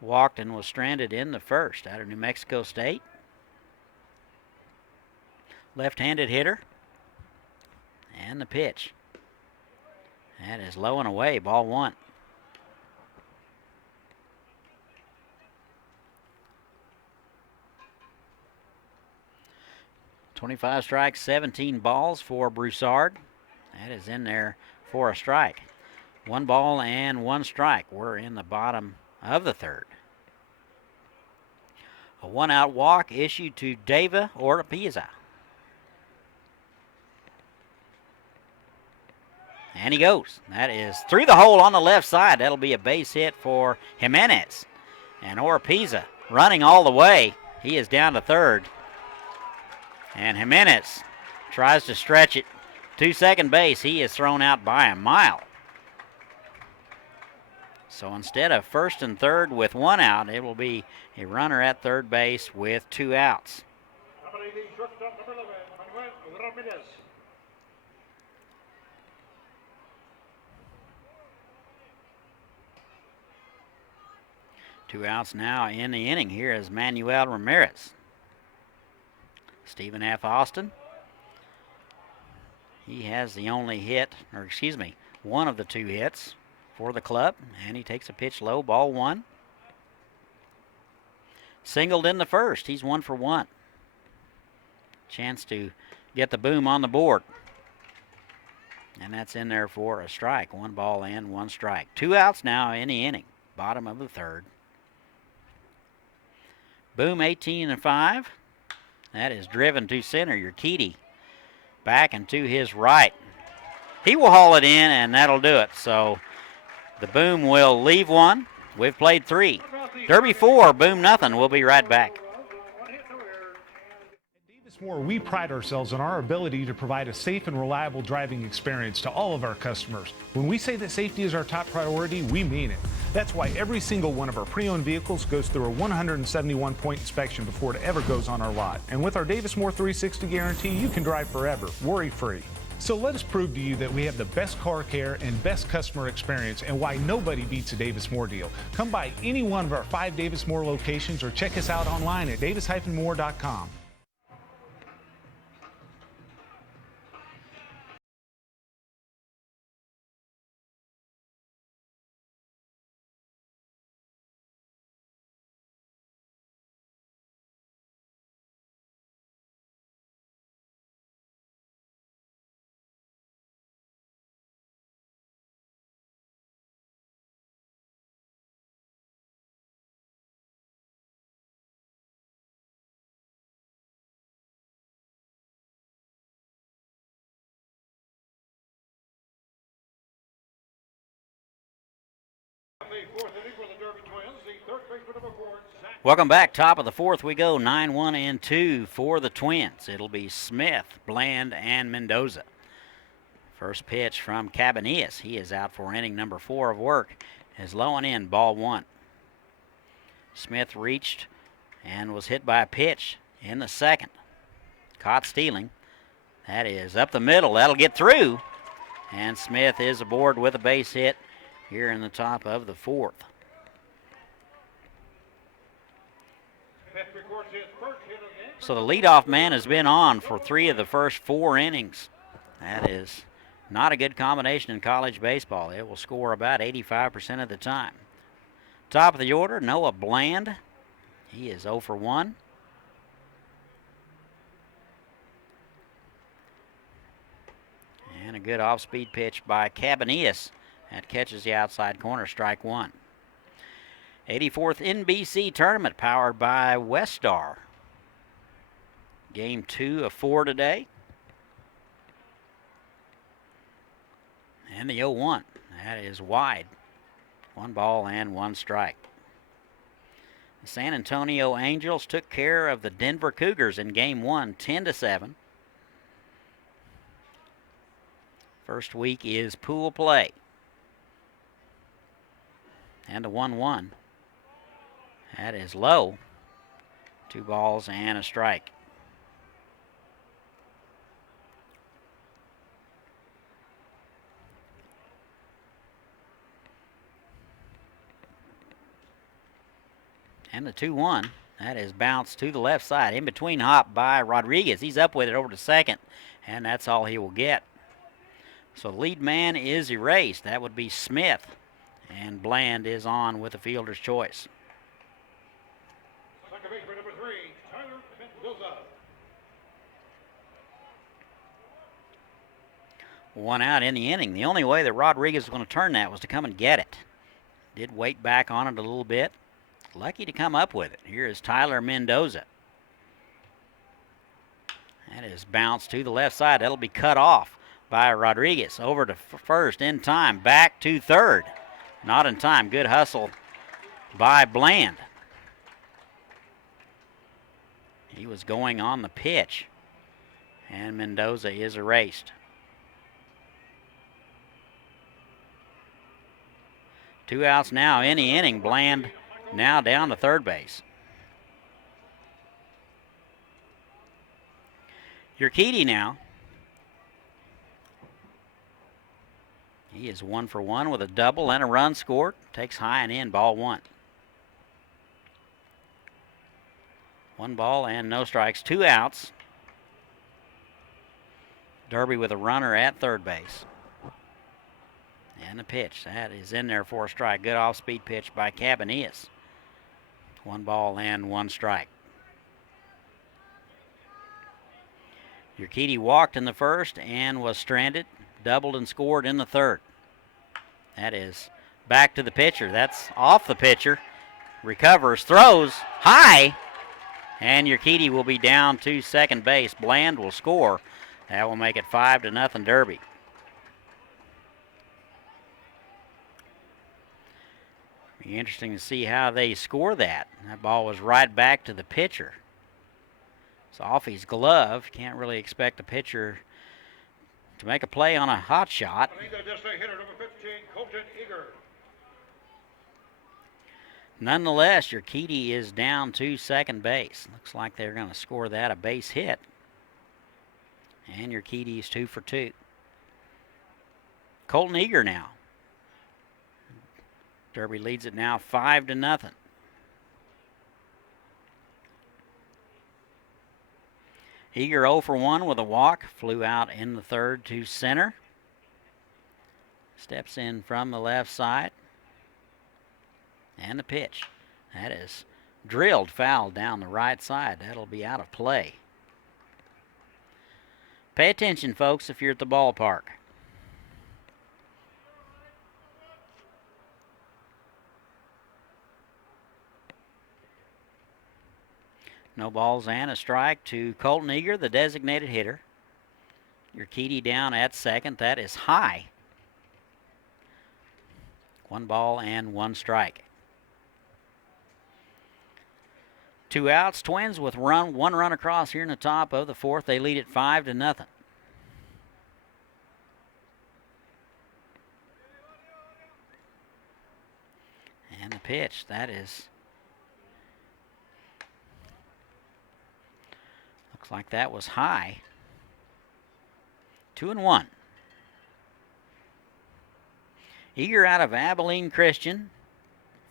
Walked and was stranded in the first out of New Mexico State. Left-handed hitter. And the pitch. That is low and away, ball 1. .25 strikes, 17 balls for Broussard. That is in there for a strike. 1 ball and 1 strike. We're in the bottom of the third. A 1-out walk issued to David Oropesa. And he goes. That is through the hole on the left side. That'll be a base hit for Jimenez. And Oropesa running all the way. He is down to third. And Jimenez tries to stretch it to second base. He is thrown out by a mile. So instead of first and third with 1 out, it will be a runner at third base with 2 outs. Number 18, shortstop, number 11, Manuel Ramirez. Two outs now in the inning. Here is Manuel Ramirez. Stephen F. Austin. He has the only hit, or excuse me, one of the 2 hits. for the club, and he takes a pitch low, ball one. Singled in the first. He's 1 for 1. Chance to get the Boom on the board. And that's in there for a strike. 1 ball and 1 strike. 2 outs now in the inning. Bottom of the third. Boom 18-5. That is driven to center. Urquidy back and to his right. He will haul it in, and that'll do it. So the Boom will leave one. We've played 3. Derby 4, Boom nothing. We'll be right back. We pride ourselves on our ability to provide a safe and reliable driving experience to all of our customers. When we say that safety is our top priority, we mean it. That's why every single one of our pre-owned vehicles goes through a 171-point inspection before it ever goes on our lot. And with our Davis Moore 360 guarantee, you can drive forever, worry-free. So let us prove to you that we have the best car care and best customer experience, and why nobody beats a Davis Moore deal. Come by any one of our 5 Davis Moore locations or check us out online at davis-moore.com. Welcome back. Top of the fourth we go. 9-1 and 2 for the Twins. It'll be Smith, Bland, and Mendoza. First pitch from Cabanillas. He is out for inning number 4 of work. Is low and in, ball 1. Smith reached and was hit by a pitch in the second. Caught stealing. That is up the middle. That'll get through. And Smith is aboard with a base hit here in the top of the fourth. So the leadoff man has been on for 3 of the first 4 innings. That is not a good combination in college baseball. It will score about 85% of the time. Top of the order, Noah Bland. He is 0 for 1. And a good off-speed pitch by Cabanillas. That catches the outside corner, strike 1. 84th NBC tournament powered by Westar. Game 2 of 4 today. And the 0-1. That is wide. 1 ball and 1 strike. The San Antonio Angels took care of the Denver Cougars in Game 1, 10-7. First week is pool play. And a 1-1. That is low. 2 balls and a strike. And the 2-1. That is bounced to the left side. In between hop by Rodriguez. He's up with it over to second. And that's all he will get. So the lead man is erased. That would be Smith. And Bland is on with the fielder's choice. Second baseman number 3, Tyler Mendoza. 1 out in the inning. The only way that Rodriguez was going to turn that was to come and get it. Did wait back on it a little bit. Lucky to come up with it. Here is Tyler Mendoza. That is bounced to the left side. That'll be cut off by Rodriguez. Over to first in time. Back to third. Not in time. Good hustle by Bland. He was going on the pitch. And Mendoza is erased. 2 outs now in the inning. Bland now down to third base. Urquidy now. He is 1 for 1 with a double and a run scored. Takes high and in, ball 1. 1 ball and no strikes, 2 outs. Derby with a runner at third base. And the pitch. That is in there for a strike. Good off-speed pitch by Cabanillas. 1 ball and 1 strike. Urquidy walked in the first and was stranded. Doubled and scored in the third. That is back to the pitcher. That's off the pitcher. Recovers, throws high, and Urquidy will be down to second base. Bland will score. That will make it 5-0 Derby. Be interesting to see how they score that. That ball was right back to the pitcher. It's off his glove. Can't really expect the pitcher to make a play on a hot shot. Nonetheless, Urquidy is down to second base. Looks like they're going to score that a base hit. And Urquidy is 2 for 2. Colton Eager now. Derby leads it now 5-0. Eager 0 for 1 with a walk. Flew out in the third to center. Steps in from the left side. And the pitch. That is drilled foul down the right side. That'll be out of play. Pay attention, folks, if you're at the ballpark. No balls and a strike to Colton Eager, the designated hitter. Urquidy down at second. That is high. 1 ball and 1 strike. 2 outs. Twins with 1 run across here in the top of the fourth. They lead it 5-0. And the pitch. That is... looks like that was high. 2-1. Eager out of Abilene Christian.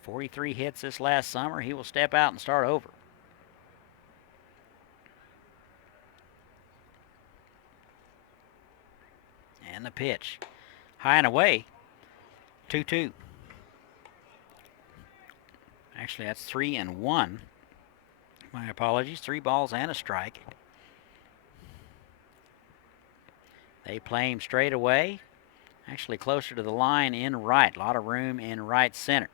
43 hits this last summer. He will step out and start over. And the pitch. High and away. 2-2. Actually, that's 3-1. My apologies. 3 balls and a strike. They play him straight away. Actually closer to the line in right. A lot of room in right center.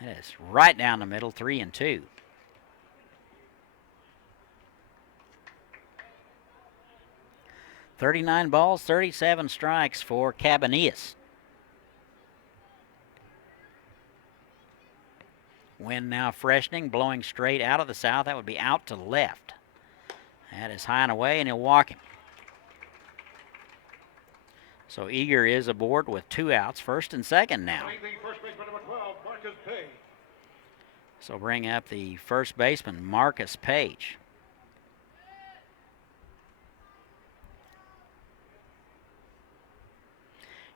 That is right down the middle, 3-2. $39 balls, 37 strikes for Cabanillas. Wind now freshening, blowing straight out of the south. That would be out to left. That is high and away, and he'll walk him. So Eager is aboard with 2 outs, first and second now. So bring up the first baseman, Marcus Page.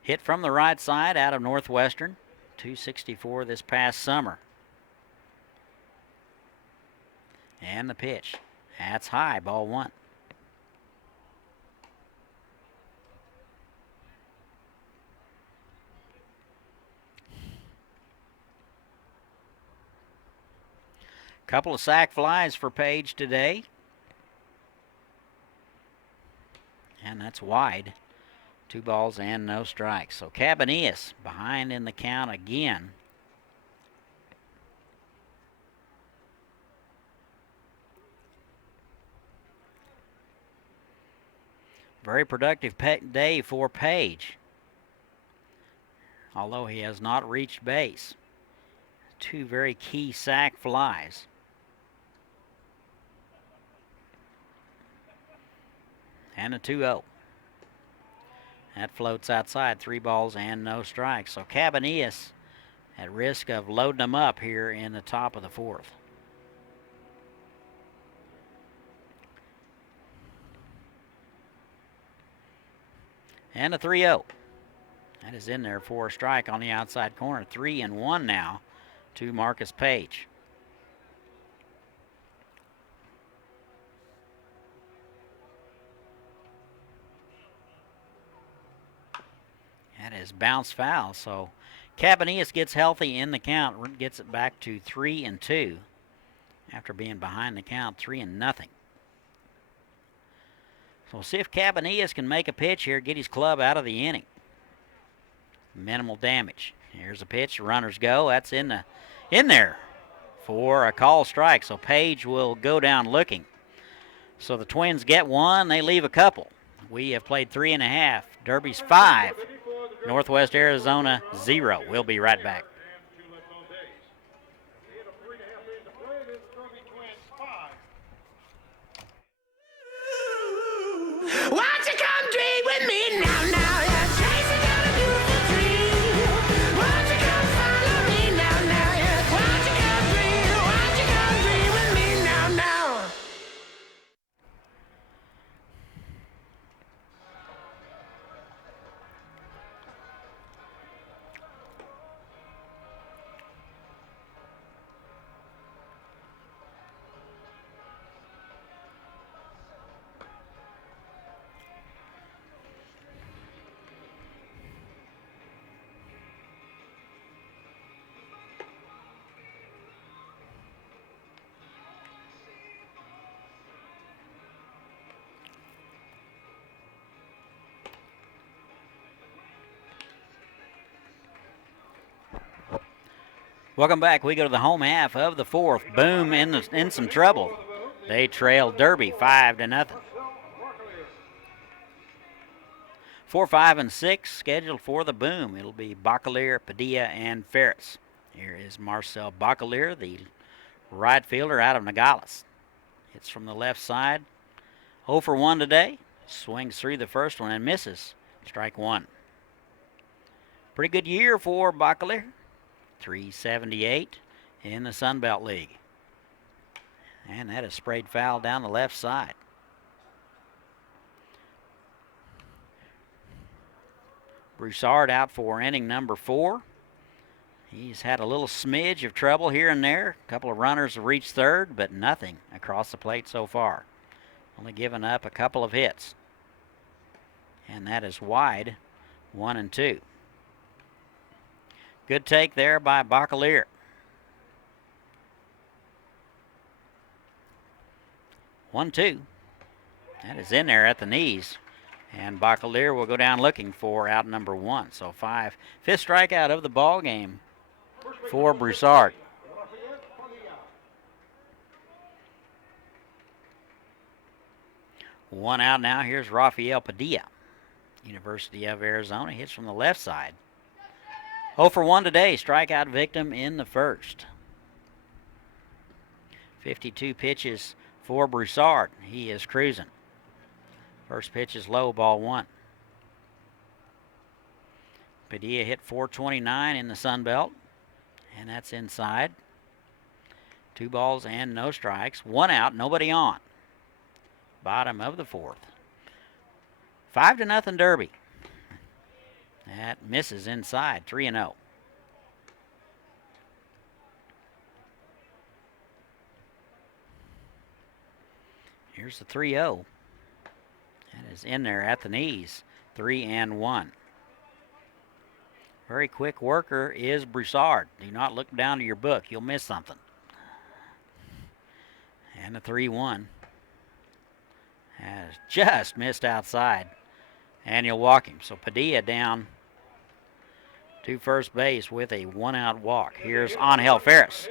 Hit from the right side out of Northwestern. 264 this past summer. And the pitch. That's high, ball 1. Couple of sac flies for Page today. And that's wide. 2 balls and no strikes. So Cabanillas behind in the count again. Very productive day for Page. Although he has not reached base. 2 very key sac flies. And a 2-0. That floats outside. 3 balls and no strikes. So Cabanillas at risk of loading them up here in the top of the fourth. And a 3-0. That is in there for a strike on the outside corner. 3-1 now to Marcus Page. That is bounced foul. So Cabanillas gets healthy in the count, gets it back to 3-2 after being behind the count 3-0. So we'll see if Cabanillas can make a pitch here, get his club out of the inning. Minimal damage. Here's a pitch. Runners go. That's in there for a call strike. So Page will go down looking. So the Twins get one. They leave a couple. We have played 3.5. Derby's 5. Northwest Arizona 0. We'll be right back. Won't you come dream with me now? You're chasing down a beautiful dream. Won't you come follow me now? Yeah. Won't you come dream with me now? Welcome back. We go to the home half of the fourth. Boom in some trouble. They trail Derby 5-0. 4, 5, and 6 scheduled for the Boom. It'll be Bacalier, Padilla, and Ferris. Here is Marcel Bacalier, the right fielder out of Nogales. Hits from the left side. 0 for 1 today. Swings through the first one and misses. Strike one. Pretty good year for Bacalier. 378 in the Sun Belt League. And that is sprayed foul down the left side. Broussard out for inning number 4. He's had a little smidge of trouble here and there. A couple of runners have reached third, but nothing across the plate so far. Only given up a couple of hits. And that is wide, 1-2. Good take there by Bacalier. One, two. That is in there at the knees. And Bacalier will go down looking for out number 1. So 5. 5th strikeout of the ball game for Broussard. One out now. Here's Rafael Padilla. University of Arizona hits from the left side. 0 for 1 today. Strikeout victim in the first. 52 pitches for Broussard. He is cruising. First pitch is low, ball 1. Padilla hit .429 in the Sun Belt, and that's inside. 2 balls and no strikes. 1 out, nobody on. Bottom of the 4th. 5-0 Derby. That misses inside, 3-0. Here's the 3-0. That is in there at the knees, 3-1. Very quick worker is Broussard. Do not look down to your book. You'll miss something. And the 3-1 has just missed outside. And you'll walk him. So Padilla down to first base with a 1-out walk. Here's Angel Ferris.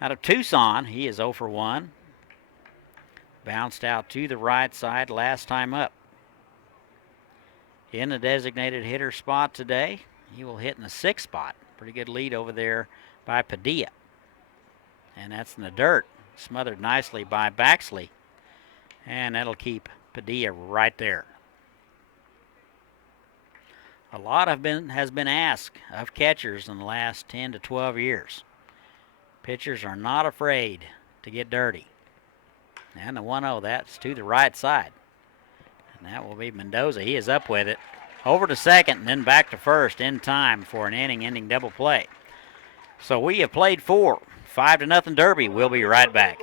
Out of Tucson, he is 0 for 1. Bounced out to the right side last time up. In the designated hitter spot today, he will hit in the 6th spot. Pretty good lead over there by Padilla. And that's in the dirt, smothered nicely by Baxley. And that'll keep Padilla right there. A lot has been asked of catchers in the last 10 to 12 years. Pitchers are not afraid to get dirty. And the 1-0, that's to the right side. And that will be Mendoza. He is up with it. Over to second and then back to first in time for an inning-ending double play. So we have played 4. 5-0 Derby. We'll be right back.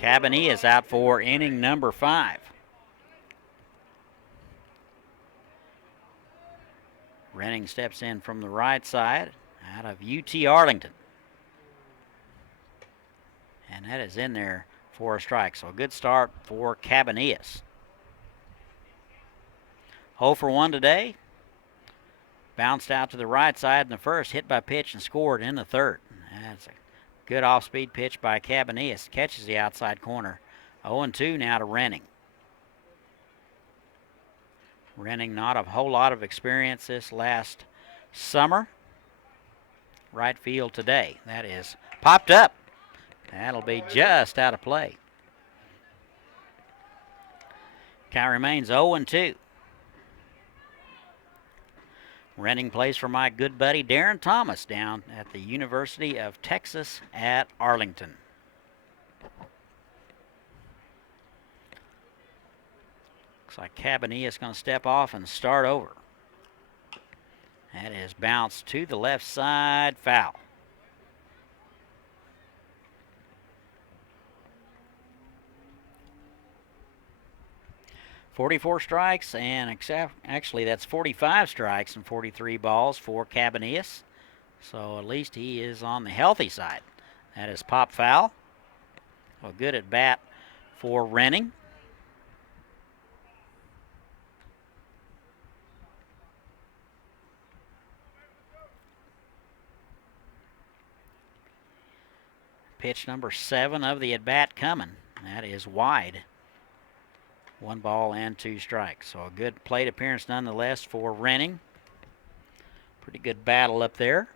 Cabanillas is out for inning number 5. Renning steps in from the right side out of UT Arlington. And that is in there for a strike. So a good start for Cabanillas. 0 for 1 today. Bounced out to the right side in the first, hit by pitch and scored in the third. That's a good off-speed pitch by Cabanillas. Catches the outside corner. 0-2 now to Renning. Renning not a whole lot of experience this last summer. Right field today. That is popped up. That'll be just out of play. Count remains 0-2. Renning plays for my good buddy Darren Thomas down at the University of Texas at Arlington. Looks like Cabanillas is going to step off and start over. That is bounced to the left side, foul. .44 strikes, and actually that's 45 strikes and 43 balls for Cabanillas. So at least he is on the healthy side. That is pop foul. Well, good at bat for Renning. Pitch number 7 of the at-bat coming. That is wide. 1 ball and 2 strikes. So a good plate appearance nonetheless for Renning. Pretty good battle up there.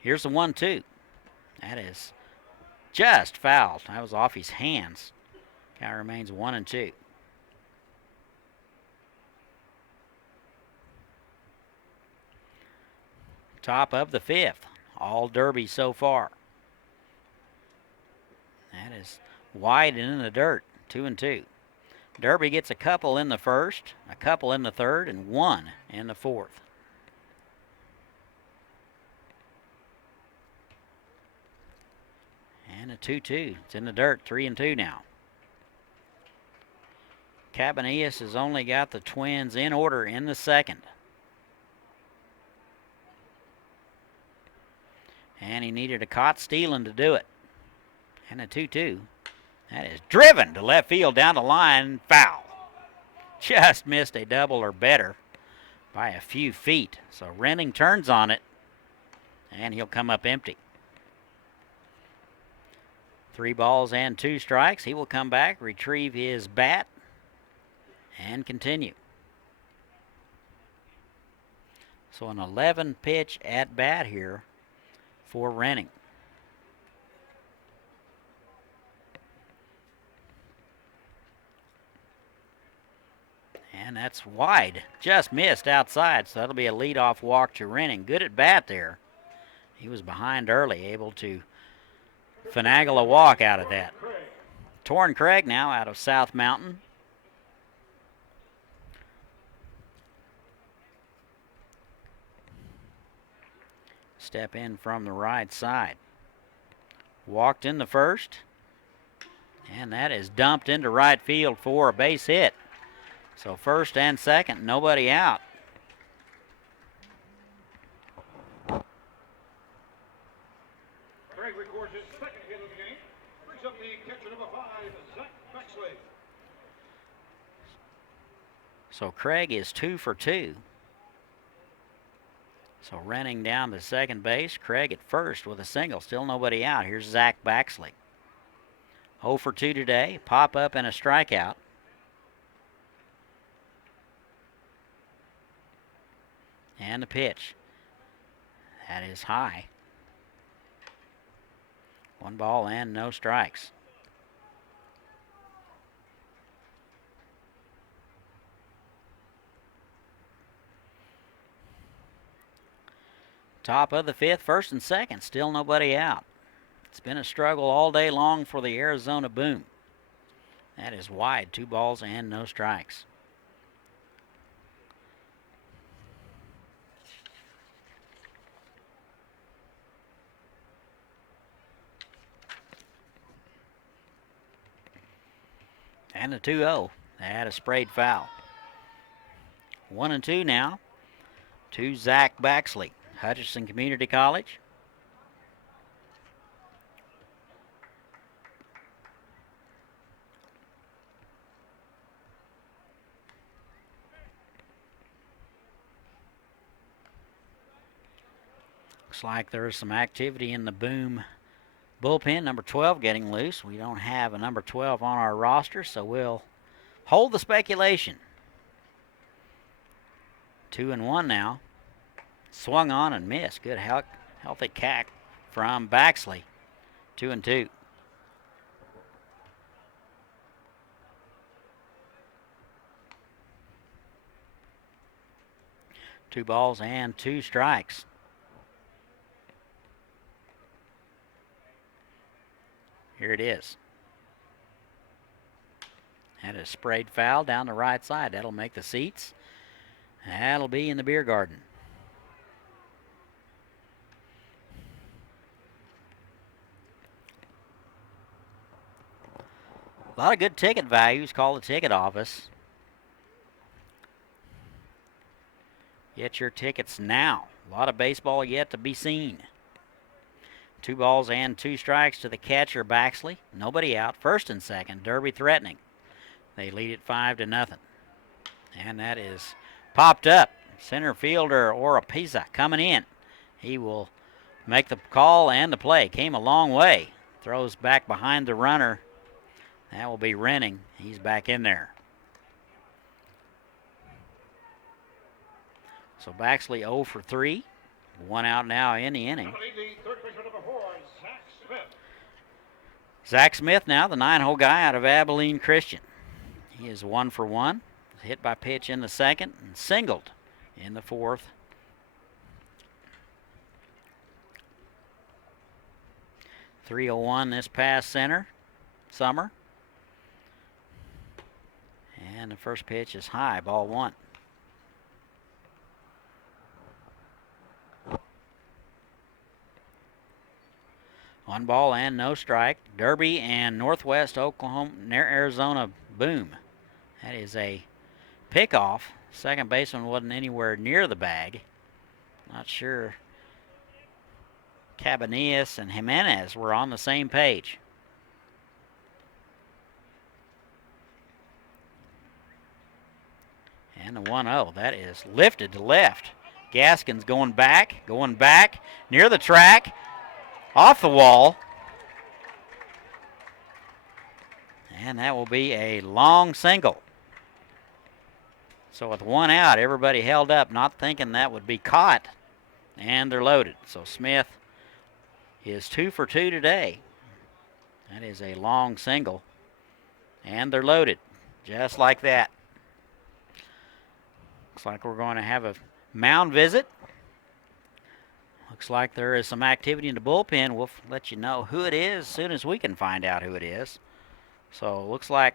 Here's the 1-2. That is just fouled. That was off his hands. Count remains 1-2. Top of the 5th. All Derby so far. That is wide and in the dirt. 2-2. Derby gets a couple in the first, a couple in the third, and 1 in the fourth. And a 2-2. It's in the dirt. 3-2 now. Cabanillas has only got the Twins in order in the second. And he needed a caught stealing to do it. And a 2-2. That is driven to left field down the line. Foul. Just missed a double or better by a few feet. So Renning turns on it, and he'll come up empty. 3 balls and 2 strikes. He will come back, retrieve his bat, and continue. So an 11-pitch at bat here for Renning. And that's wide. Just missed outside, so that'll be a leadoff walk to Renning. Good at bat there. He was behind early, able to finagle a walk out of that. Torrin Craig now out of South Mountain. Step in from the right side. Walked in the first. And that is dumped into right field for a base hit. So first and second, nobody out. Craig records his second hit of the game. Brings up the catcher number 5, Zach Bexley. So Craig is 2 for 2. So Renning down to second base. Craig at first with a single. Still nobody out. Here's Zach Baxley. 0 for 2 today. Pop up and a strikeout. And the pitch. That is high. 1 ball and no strikes. Top of the 5th, first and second, still nobody out. It's been a struggle all day long for the Arizona Boom. That is wide, 2 balls and no strikes. And a 2-0. That a sprayed foul. 1-2 now to Zach Baxley, Hutchinson Community College. Looks like there's some activity in the Boom bullpen. Number 12 getting loose. We don't have a number 12 on our roster, so we'll hold the speculation. 2-1 now. Swung on and missed. Good healthy cack from Baxley. 2-2. Two balls and 2 strikes. Here it is. And a sprayed foul down the right side. That'll make the seats. That'll be in the beer garden. A lot of good ticket values. Call the ticket office. Get your tickets now. A lot of baseball yet to be seen. 2 balls and 2 strikes to the catcher, Baxley. Nobody out. First and second. Derby threatening. They lead it 5-0. And that is popped up. Center fielder Oropesa coming in. He will make the call and the play. Came a long way. Throws back behind the runner. That will be Renning. He's back in there. So Baxley 0 for 3. 1 out now in the inning. Zach Smith now, the 9-hole guy out of Abilene Christian. He is 1 for 1. Hit by pitch in the second and singled in the fourth. .301 this past summer. And the first pitch is high, ball 1. One ball and no strike. Derby and Northwest Oklahoma, Arizona Boom. That is a pickoff. Second baseman wasn't anywhere near the bag. Not sure Cabanillas and Jimenez were on the same page. And the 1-0. That is lifted to left. Gaskins going back, near the track. Off the wall. And that will be a long single. So with 1 out, everybody held up, not thinking that would be caught. And they're loaded. So Smith is 2 for 2 today. That is a long single. And they're loaded. Just like that. Looks like we're going to have a mound visit. Looks like there is some activity in the bullpen. We'll let you know who it is as soon as we can find out who it is. So it looks like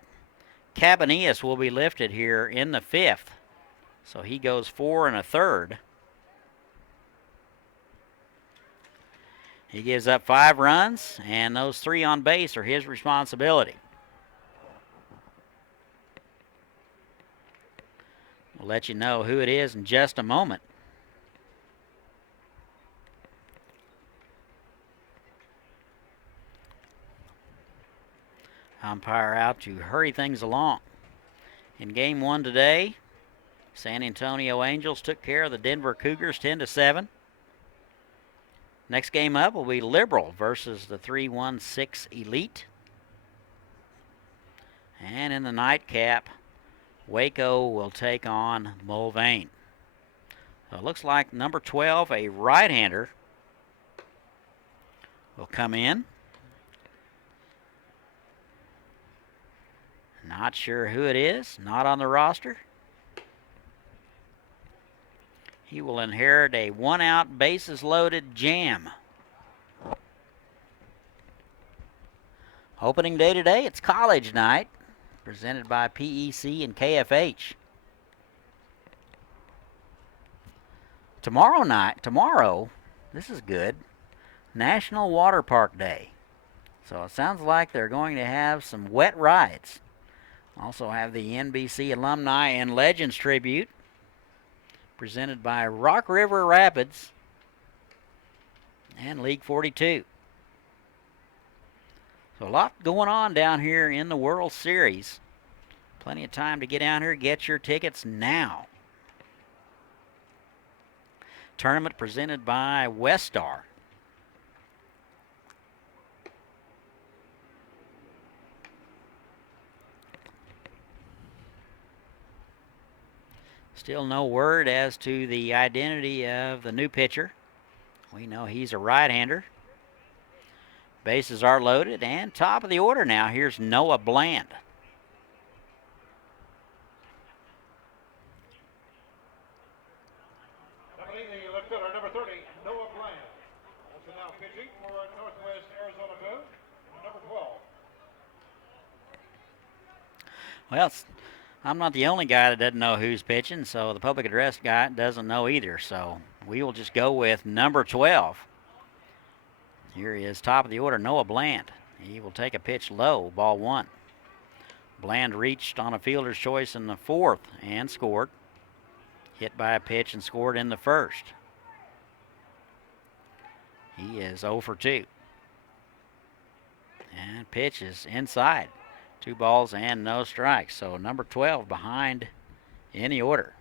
Cabanillas will be lifted here in the 5th. So he goes 4 1/3. He gives up 5 runs, and those 3 on base are his responsibility. We'll let you know who it is in just a moment. Umpire out to hurry things along. In game 1 today, San Antonio Angels took care of the Denver Cougars 10-7. Next game up will be Liberal versus the 3-1-6 Elite. And in the nightcap, Waco will take on Mulvane. So it looks like number 12, a right-hander, will come in. Not sure who it is, not on the roster. He will inherit a 1-out, bases-loaded jam. Opening day today, it's college night, presented by PEC and KFH. Tomorrow, this is good, National Water Park Day. So it sounds like they're going to have some wet rides. Also have the NBC Alumni and Legends Tribute presented by Rock River Rapids and League 42. So a lot going on down here in the World Series. Plenty of time to get down here. Get your tickets now. Tournament presented by Westar. Still no word as to the identity of the new pitcher. We know he's a right-hander. Bases are loaded, and top of the order now. Here's Noah Bland. The left fielder, number 30, Noah Bland. Also now pitching for Northwest Arizona Boone, number 12. Well, I'm not the only guy that doesn't know who's pitching, so the public address guy doesn't know either. So we will just go with number 12. Here he is, top of the order, Noah Bland. He will take a pitch low, ball one. Bland reached on a fielder's choice in the fourth and scored. Hit by a pitch and scored in the first. He is 0 for 2. And pitch is inside. 2 balls and no strikes. So number 12 behind in the order.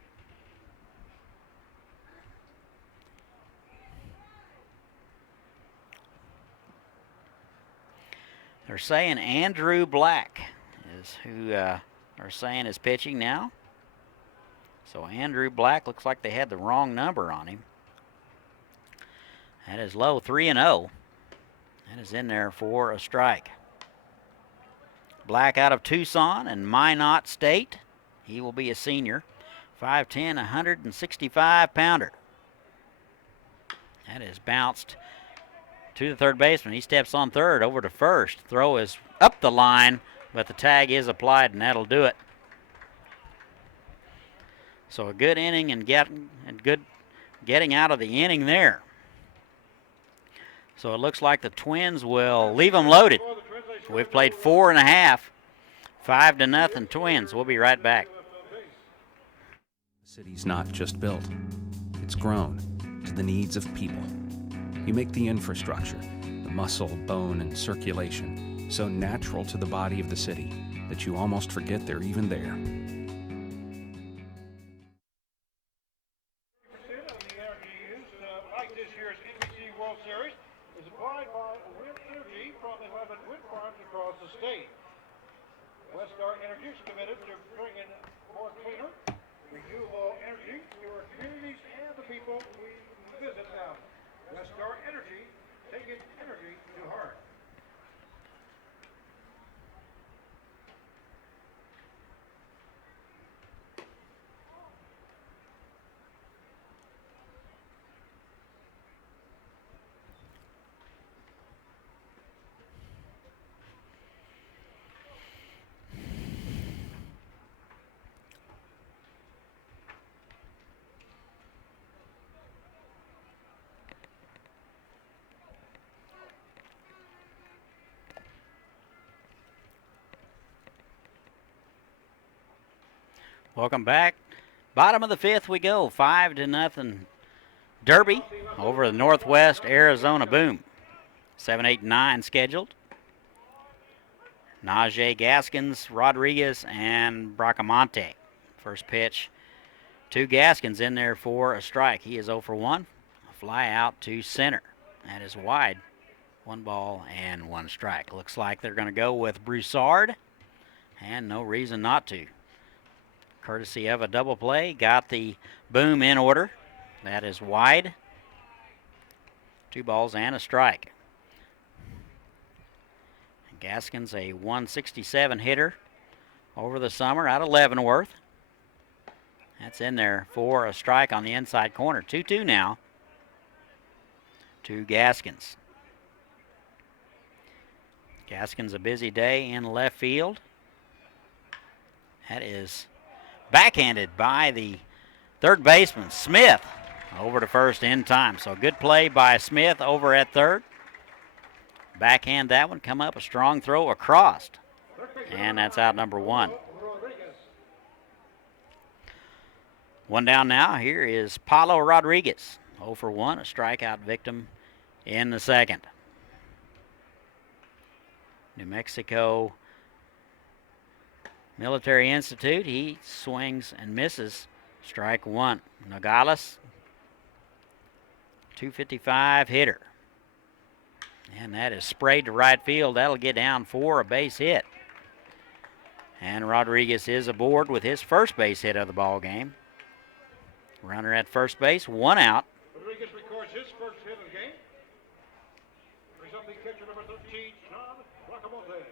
They're saying Andrew Black is who they're saying is pitching now. So Andrew Black, looks like they had the wrong number on him. That is low, 3-0. That is in there for a strike. Black out of Tucson and Minot State. He will be a senior. 5'10", 165-pounder. That is bounced to the third baseman. He steps on third, over to first. Throw is up the line, but the tag is applied, and that'll do it. So a good inning and good getting out of the inning there. So it looks like the Twins will leave them loaded. We've played 4.5, 5-0 Twins. We'll be right back. The city's not just built, it's grown to the needs of people. You make the infrastructure, the muscle, bone, and circulation so natural to the body of the city that you almost forget they're even there. Like this year's NBC World Series is applied by Wind Energy from 11 wind farms across the state. Westar Energy is committed to bringing more cleaner, renewable energy to our communities and the people we visit now. Westar Energy, taking energy to heart. Welcome back. Bottom of the fifth we go. 5-0 Derby over the Northwest Arizona Boom. 7, 8, 9 scheduled. Najee, Gaskins, Rodriguez, and Bracamonte. First pitch to Gaskins in there for a strike. He is 0 for 1. A fly out to center. That is wide. 1 ball and 1 strike. Looks like they're going to go with Broussard, and no reason not to. Courtesy of a double play, got the Boom in order. That is wide. 2 balls and a strike. Gaskins, a 167 hitter over the summer out of Leavenworth. That's in there for a strike on the inside corner. 2-2 now to Gaskins. Gaskins, a busy day in left field. That is backhanded by the third baseman, Smith, over to first in time. So good play by Smith over at third. Backhand that one, come up a strong throw across. And that's out number 1. One down now. Here is Paulo Rodriguez. 0 for 1, a strikeout victim in the second. New Mexico Military Institute. He swings and misses. Strike one. Nogales, 255 hitter. And that is sprayed to right field. That'll get down for a base hit. And Rodriguez is aboard with his first base hit of the ball game. Runner at first base, one out. Rodriguez records his first hit of the game. Brings up the catcher, number 13, Sean Bracamonte.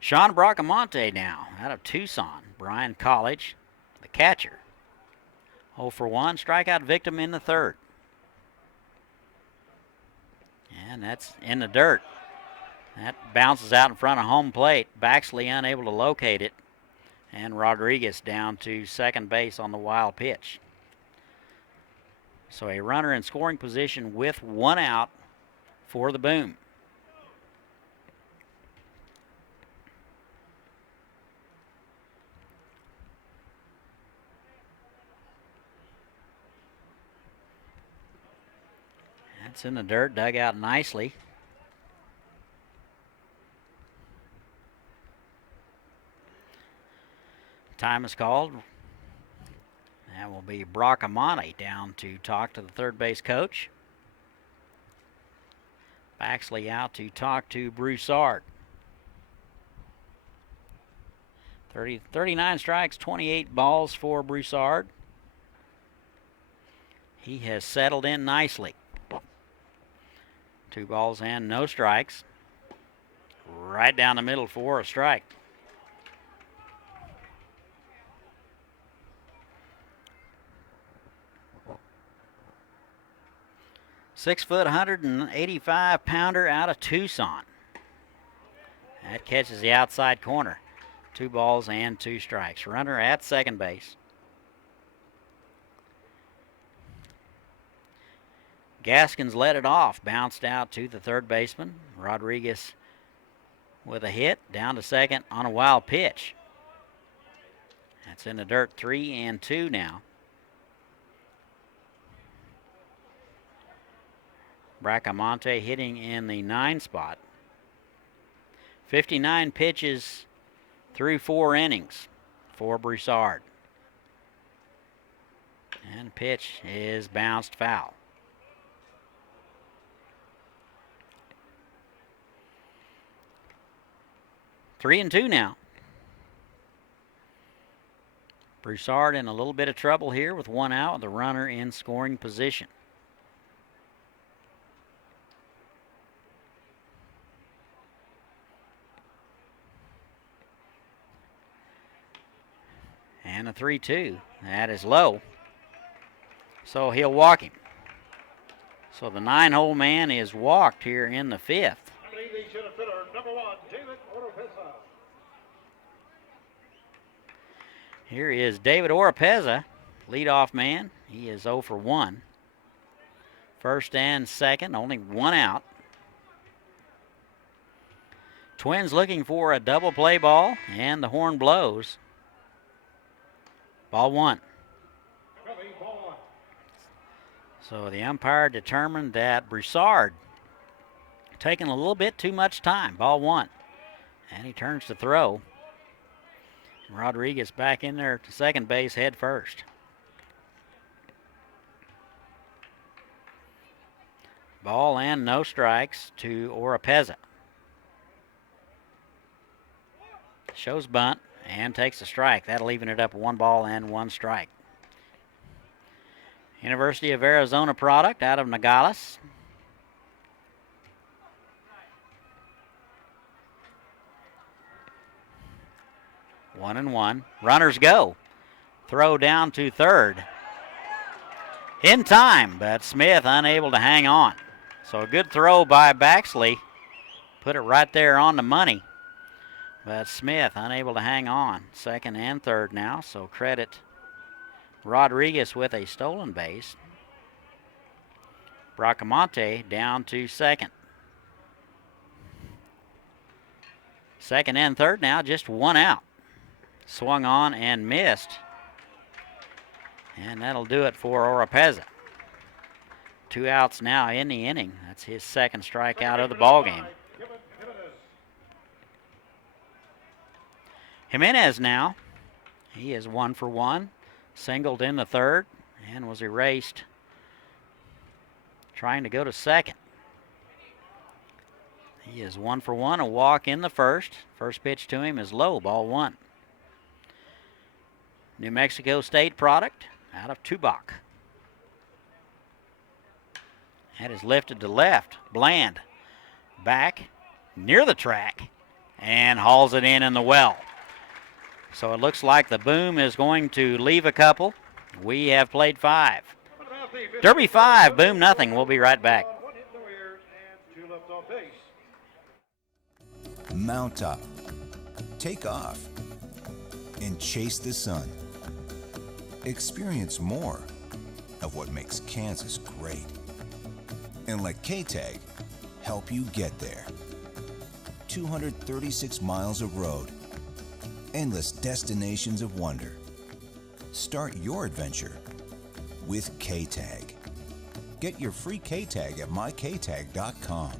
Sean Bracamonte now out of Tucson. Bryan College, the catcher. 0 for 1, strikeout victim in the third. And that's in the dirt. That bounces out in front of home plate. Baxley unable to locate it. And Rodriguez down to second base on the wild pitch. So a runner in scoring position with one out for the Boom. That's in the dirt, dug out nicely. Time is called. That will be Bracamonte down to talk to the third base coach. Baxley out to talk to Broussard. 39 strikes, 28 balls for Broussard. He has settled in nicely. 2 balls and no strikes. Right down the middle for a strike. Six-foot, 185-pounder out of Tucson. That catches the outside corner. 2 balls and 2 strikes. Runner at second base. Gaskins led it off, bounced out to the third baseman. Rodriguez with a hit, down to second on a wild pitch. That's in the dirt, 3 and 2 now. Bracamonte hitting in the 9 spot. 59 pitches through 4 innings for Broussard. And pitch is bounced foul. Three and 2 now. Broussard in a little bit of trouble here with one out, the runner in scoring position. And a 3-2. That is low. So he'll walk him. So the 9-hole man is walked here in the 5th. Number 1, David Oropeza. Here is David Oropeza, leadoff man. He is 0 for 1. First and second, only one out. Twins looking for a double play ball, and the horn blows. Ball 1. So the umpire determined that Broussard taking a little bit too much time. Ball 1. And he turns to throw. Rodriguez back in there to second base head first. Ball and no strikes to Oropeza. Shows bunt and takes a strike. That'll even it up 1 ball and 1 strike. University of Arizona product out of Nogales. One and 1. Runners go. Throw down to third. In time, but Smith unable to hang on. So a good throw by Baxley. Put it right there on the money. But Smith unable to hang on. Second and third now, so credit Rodriguez with a stolen base. Bracamonte down to second. Second and third now, just one out. Swung on and missed. And that'll do it for Oropeza. 2 outs now in the inning. That's his second strikeout of the ball game. Jimenez now. He is 1 for 1. Singled in the third and was erased trying to go to second. He is 1 for 1, a walk in the first. First pitch to him is low, ball 1. New Mexico State product out of Tubac. That is lifted to left. Bland back near the track and hauls it in the well. So it looks like the boom is going to leave a couple. We have played 5. Derby 5, boom nothing. We'll be right back. Mount up, take off, and chase the sun. Experience more of what makes Kansas great. And let K-Tag help you get there. 236 miles of road, endless destinations of wonder. Start your adventure with K-Tag. Get your free K-Tag at myktag.com.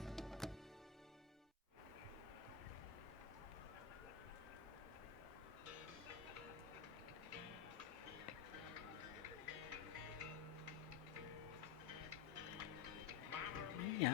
Yeah.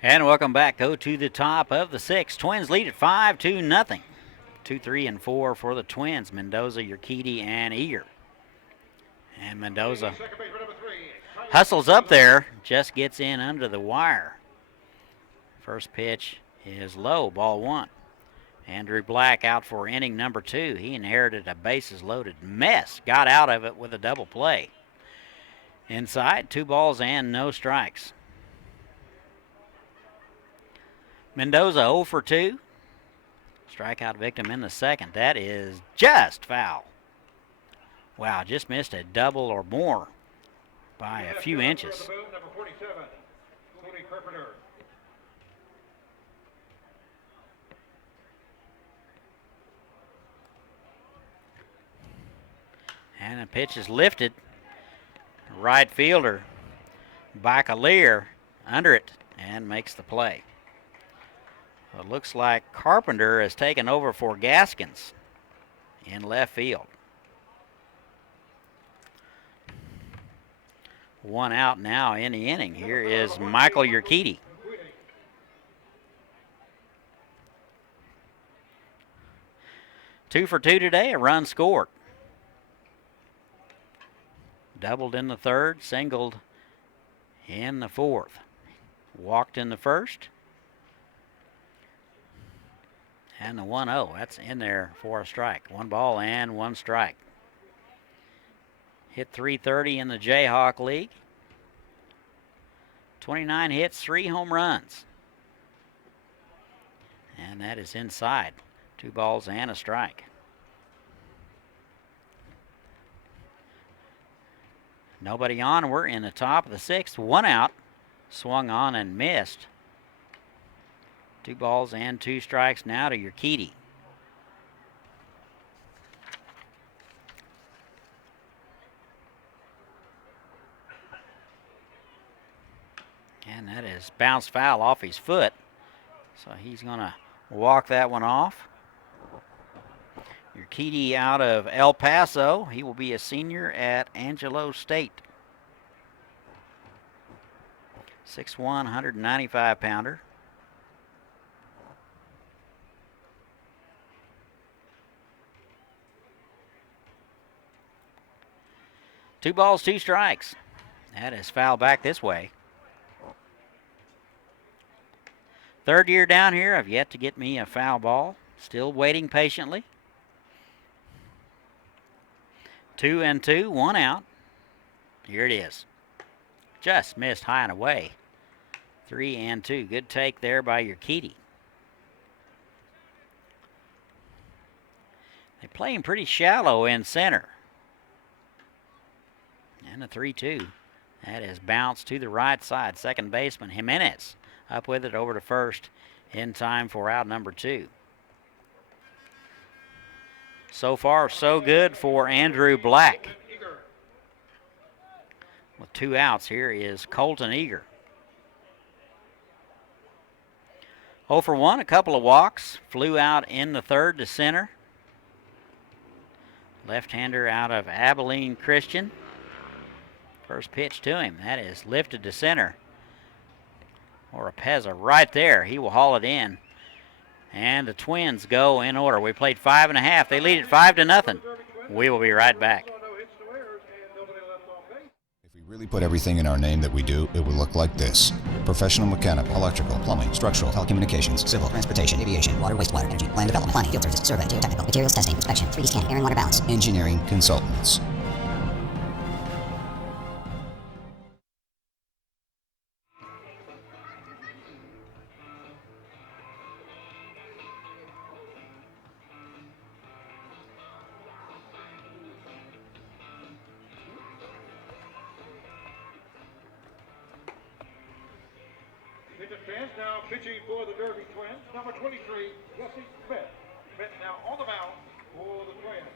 And welcome back. Go to the top of the 6th. Twins lead at 5-0. 2, 3, and 4 for the Twins. Mendoza, Urquidy, and Eager. And Mendoza hustles up there, just gets in under the wire. First pitch is low, ball 1. Andrew Black out for inning number 2. He inherited a bases-loaded mess. Got out of it with a double play. Inside, 2 balls and no strikes. Mendoza 0 for 2. Strikeout victim in the second. That is just foul. Wow, just missed a double or more by a few inches. Number 47, Cody Carpenter. And the pitch is lifted. Right fielder, Bacalier, under it and makes the play. It looks like Carpenter has taken over for Gaskins in left field. 1 out now in the inning. Here is Michael Urquidy. Two for 2 today, a run scored. Doubled in the third, singled in the fourth. Walked in the first. And the 1-0, that's in there for a strike. 1 ball and 1 strike. Hit .330 in the Jayhawk League. 29 hits, 3 home runs. And that is inside. 2 balls and a strike. Nobody on. We're in the top of the 6th. 1 out. Swung on and missed. 2 balls and 2 strikes now to Urquidy. And that is bounced foul off his foot. So he's going to walk that one off. Urquidy out of El Paso. He will be a senior at Angelo State. 6'1", 195-pounder. 2 balls, 2 strikes. That is foul back this way. Third year down here, I've yet to get me a foul ball. Still waiting patiently. 2-2, 1 out. Here it is. Just missed high and away. 3-2. Good take there by your Keaty. They play him pretty shallow in center. And a 3-2. That is bounced to the right side. Second baseman Jimenez up with it over to first in time for out number 2. So far, so good for Andrew Black. With 2 outs, here is Colton Eager. 0 for 1, a couple of walks. Flew out in the third to center. Left-hander out of Abilene Christian. First pitch to him. That is lifted to center. Oropeza right there. He will haul it in. And the Twins go in order. We played 5.5. They lead it 5-0. We will be right back. If we really put everything in our name that we do, it would look like this. Professional mechanical, electrical, plumbing, structural, telecommunications, civil, transportation, aviation, water, wastewater, energy, land development, planning, field services, survey, geotechnical, materials testing, inspection, 3D scanning, air and water balance, engineering consultants. Hit the fence now, pitching for the Derby Twins, number 23, Jesse Smith. Smith now on the mound for the Twins.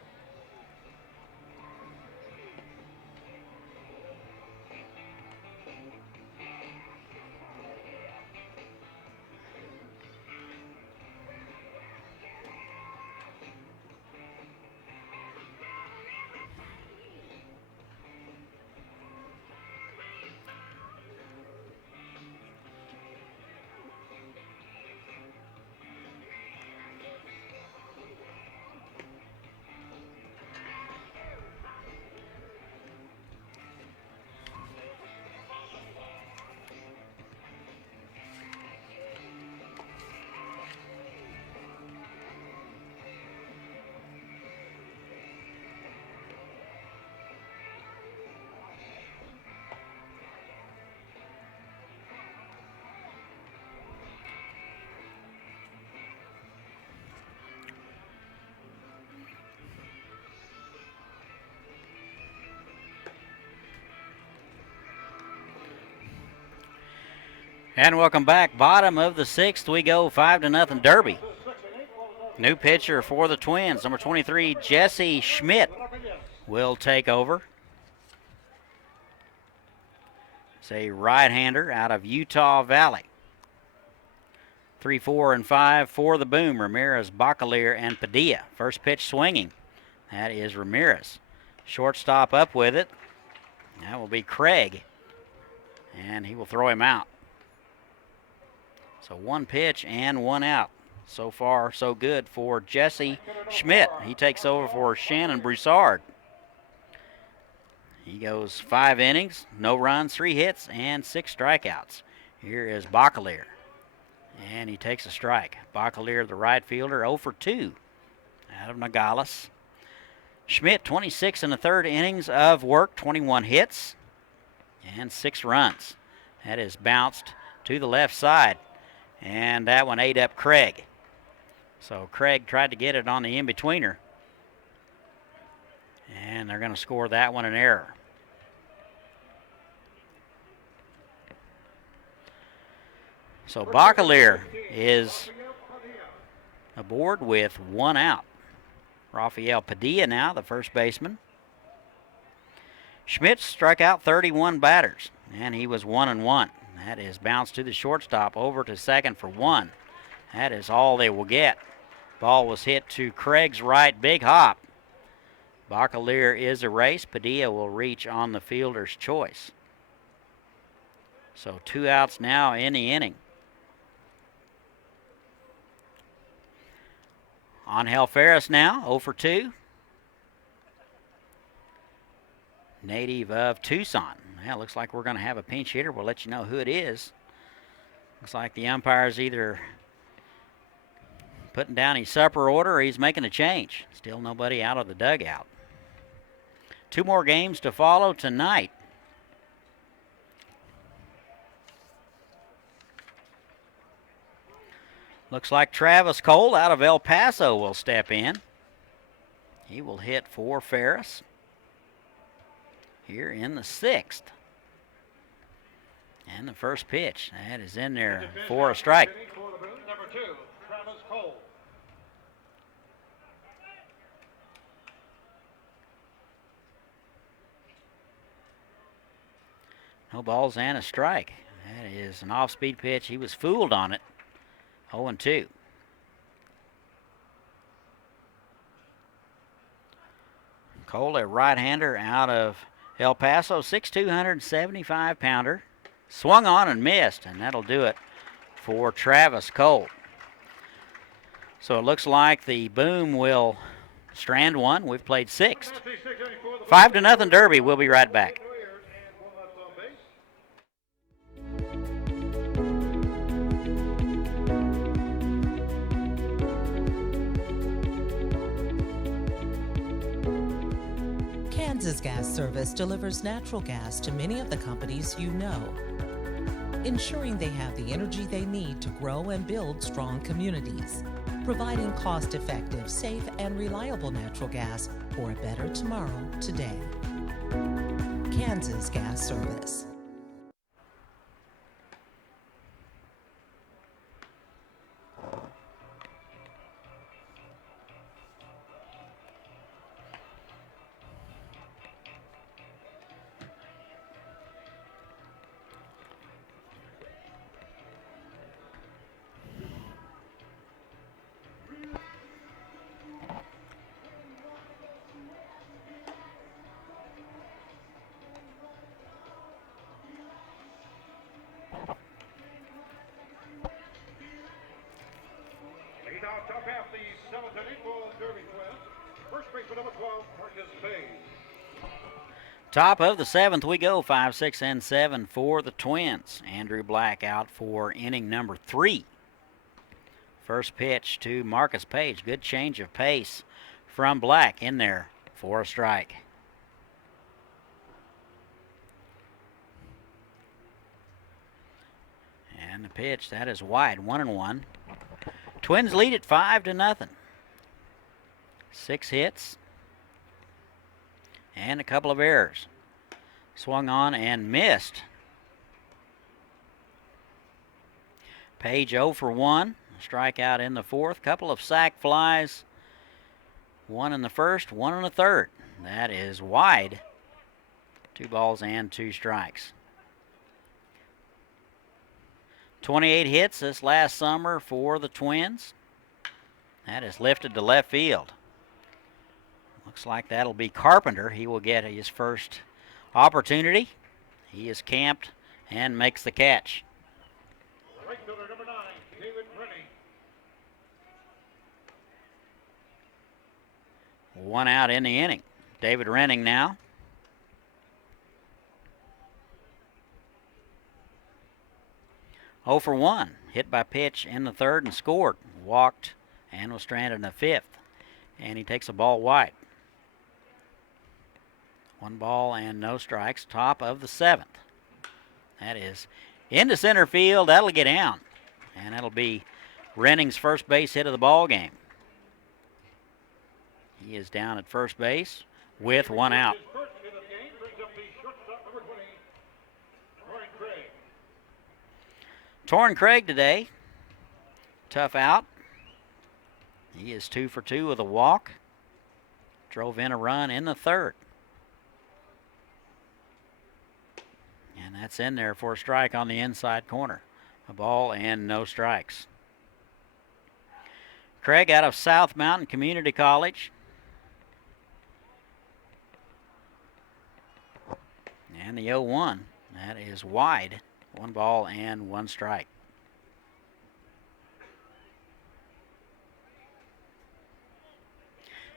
And welcome back. Bottom of the 6th, we go 5-0 Derby. New pitcher for the Twins, number 23, Jesse Schmidt, will take over. It's a right-hander out of Utah Valley. 3, 4, and 5 for the Boom, Ramirez, Bacalier, and Padilla. First pitch swinging. That is Ramirez. Shortstop up with it. That will be Craig. And he will throw him out. So 1 pitch and 1 out. So far, so good for Jesse Schmidt. He takes over for Shannon Broussard. He goes 5 innings, no runs, 3 hits, and 6 strikeouts. Here is Bacalier. And he takes a strike. Bacalier, the right fielder, 0 for 2 out of Nogales. Schmidt, 26 in the third innings of work, 21 hits, and 6 runs. That is bounced to the left side. And that one ate up Craig. So Craig tried to get it on the in-betweener. And they're going to score that one an error. So Bacalier is aboard with 1 out. Rafael Padilla now, the first baseman. Schmidt struck out 31 batters, and he was 1-1. That is bounced to the shortstop, over to second for 1. That is all they will get. Ball was hit to Craig's right, big hop. Bacalier is erased. Padilla will reach on the fielder's choice. So 2 outs now in the inning. Angel Ferris now, 0 for 2. native of Tucson. Well, looks like we're going to have a pinch hitter. We'll let you know who it is. Looks like the umpire's either putting down his supper order or he's making a change. Still nobody out of the dugout. 2 more games to follow tonight. Looks like Travis Cole out of El Paso will step in. He will hit for Ferris here in the 6th. And the first pitch, that is in there for a strike. Number 2, Travis Cole. No balls and a strike. That is an off-speed pitch. He was fooled on it. 0-2. Cole, a right-hander out of El Paso, 6'2", 175-pounder. Swung on and missed, and that'll do it for Travis Cole. So it looks like the Boom will strand one. We've played 6th. 5-0 Derby. We'll be right back. Kansas Gas Service delivers natural gas to many of the companies you know, ensuring they have the energy they need to grow and build strong communities, providing cost-effective, safe, and reliable natural gas for a better tomorrow today. Kansas Gas Service. Top half the 7th inning for the Derby Twins. First baseman number 12, Marcus Bay. Top of the 7th we go, 5, 6, and 7 for the Twins. Andrew Black out for inning number 3. First pitch to Marcus Page. Good change of pace from Black in there for a strike. And the pitch, that is wide, 1-1. Twins lead at 5-0. 6 hits and a couple of errors. Swung on and missed. Page 0 for 1. Strikeout in the 4th. Couple of sac flies. 1 in the 1st, 1 in the 3rd. That is wide. 2 balls and 2 strikes. 28 hits this last summer for the Twins. That is lifted to left field. Looks like that'll be Carpenter. He will get his first opportunity. He is camped and makes the catch. Right fielder number 9, David Rennie. 1 out in the inning. David Renning now. Oh for 1, hit by pitch in the 3rd and scored. Walked and was stranded in the 5th. And he takes a ball wide. 1 ball and no strikes. Top of the 7th. That is into center field. That'll get down. And that'll be Renning's first base hit of the ball game. He is down at first base with 1 out. His first hit of the game brings up the shortstop number 20, Roy Craig. Torrin Craig today. Tough out. He is 2 for 2 with a walk. Drove in a run in the 3rd. And that's in there for a strike on the inside corner. A ball and no strikes. Craig out of South Mountain Community College. And the 0-1. That is wide. 1 ball and 1 strike.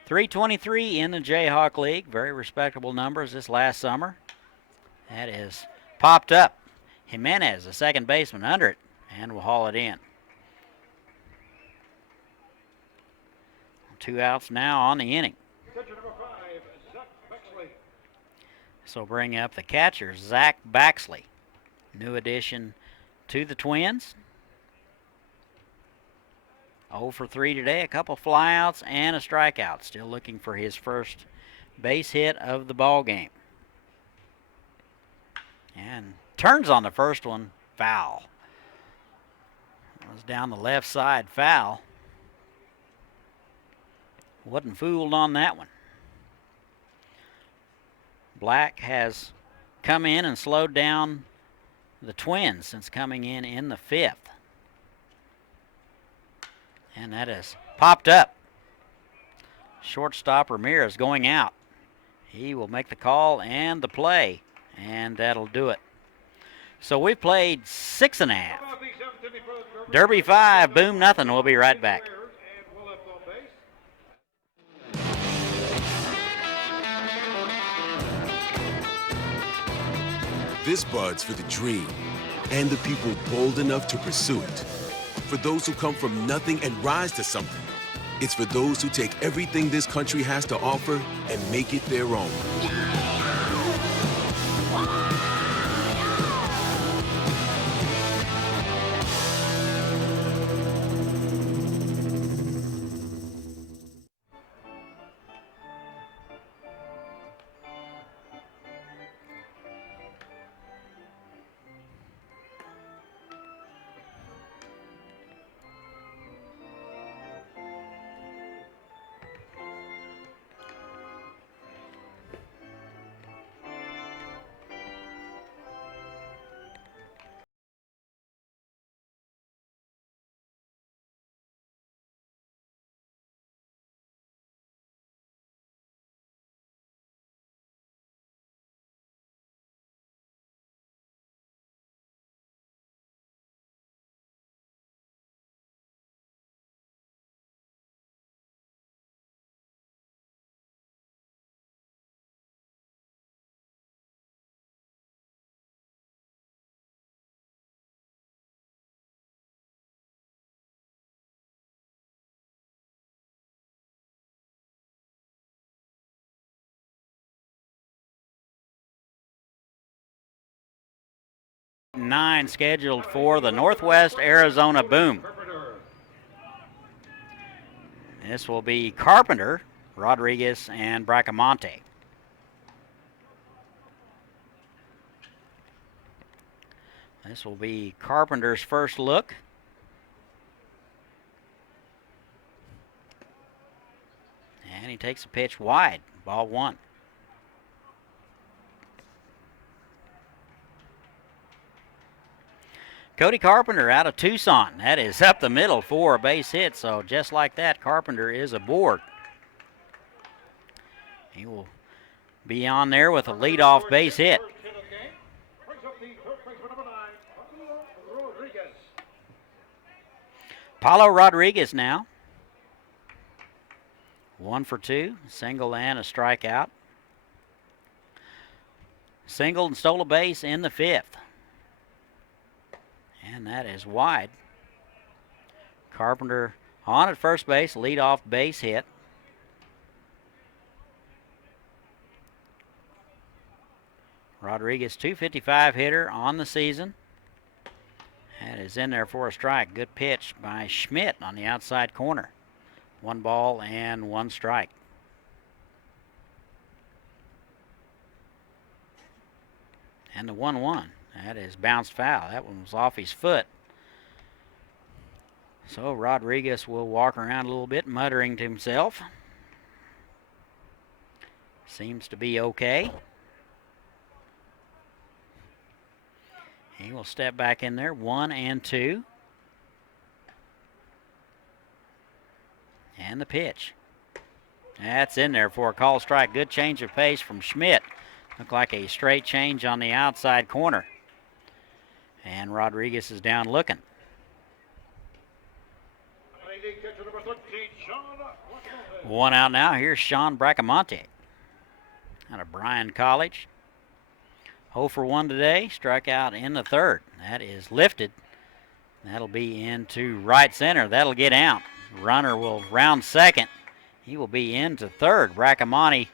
323 in the Jayhawk League. Very respectable numbers this last summer. That is popped up. Jimenez, the second baseman, under it, and will haul it in. 2 outs now on the inning. Catcher number 5, Zach Bexley. So bring up the catcher, Zach Baxley. New addition to the Twins. 0 for 3 today, a couple flyouts and a strikeout. Still looking for his first base hit of the ball game. And turns on the first one, foul. It was down the left side, foul. Wasn't fooled on that one. Black has come in and slowed down the Twins since coming in the 5th. And that has popped up. Shortstop Ramirez going out. He will make the call and the play, and that'll do it. So we've played 6.5. Derby 5, Boom nothing. We'll be right back. This Bud's for the dream and the people bold enough to pursue it. For those who come from nothing and rise to something. It's for those who take everything this country has to offer and make it their own. Nine scheduled for the Northwest Arizona Boom. This will be Carpenter, Rodriguez, and Bracamonte. This will be Carpenter's first look. And he takes a pitch wide, ball 1. Cody Carpenter out of Tucson. That is up the middle for a base hit. So just like that, Carpenter is aboard. He will be on there with a leadoff base hit. Paulo Rodriguez now. 1 for 2, single and a strikeout. Singled and stole a base in the 5th. And that is wide. Carpenter on at first base, leadoff base hit. Rodriguez, .255 hitter on the season. That is in there for a strike. Good pitch by Schmidt on the outside corner. 1 ball and 1 strike. And the 1-1. That is bounced foul. That one was off his foot. So Rodriguez will walk around a little bit, muttering to himself. Seems to be okay. He will step back in there, 1 and 2. And the pitch. That's in there for a call strike. Good change of pace from Schmidt. Looked like a straight change on the outside corner. And Rodriguez is down looking. 13, Sean Bracamonte. One out now. Here's Sean Bracamonte out of Bryan College. 0 for 1 today. Struck out in the third. That is lifted. That'll be into right center. That'll get out. Runner will round second. He will be into third. Bracamonte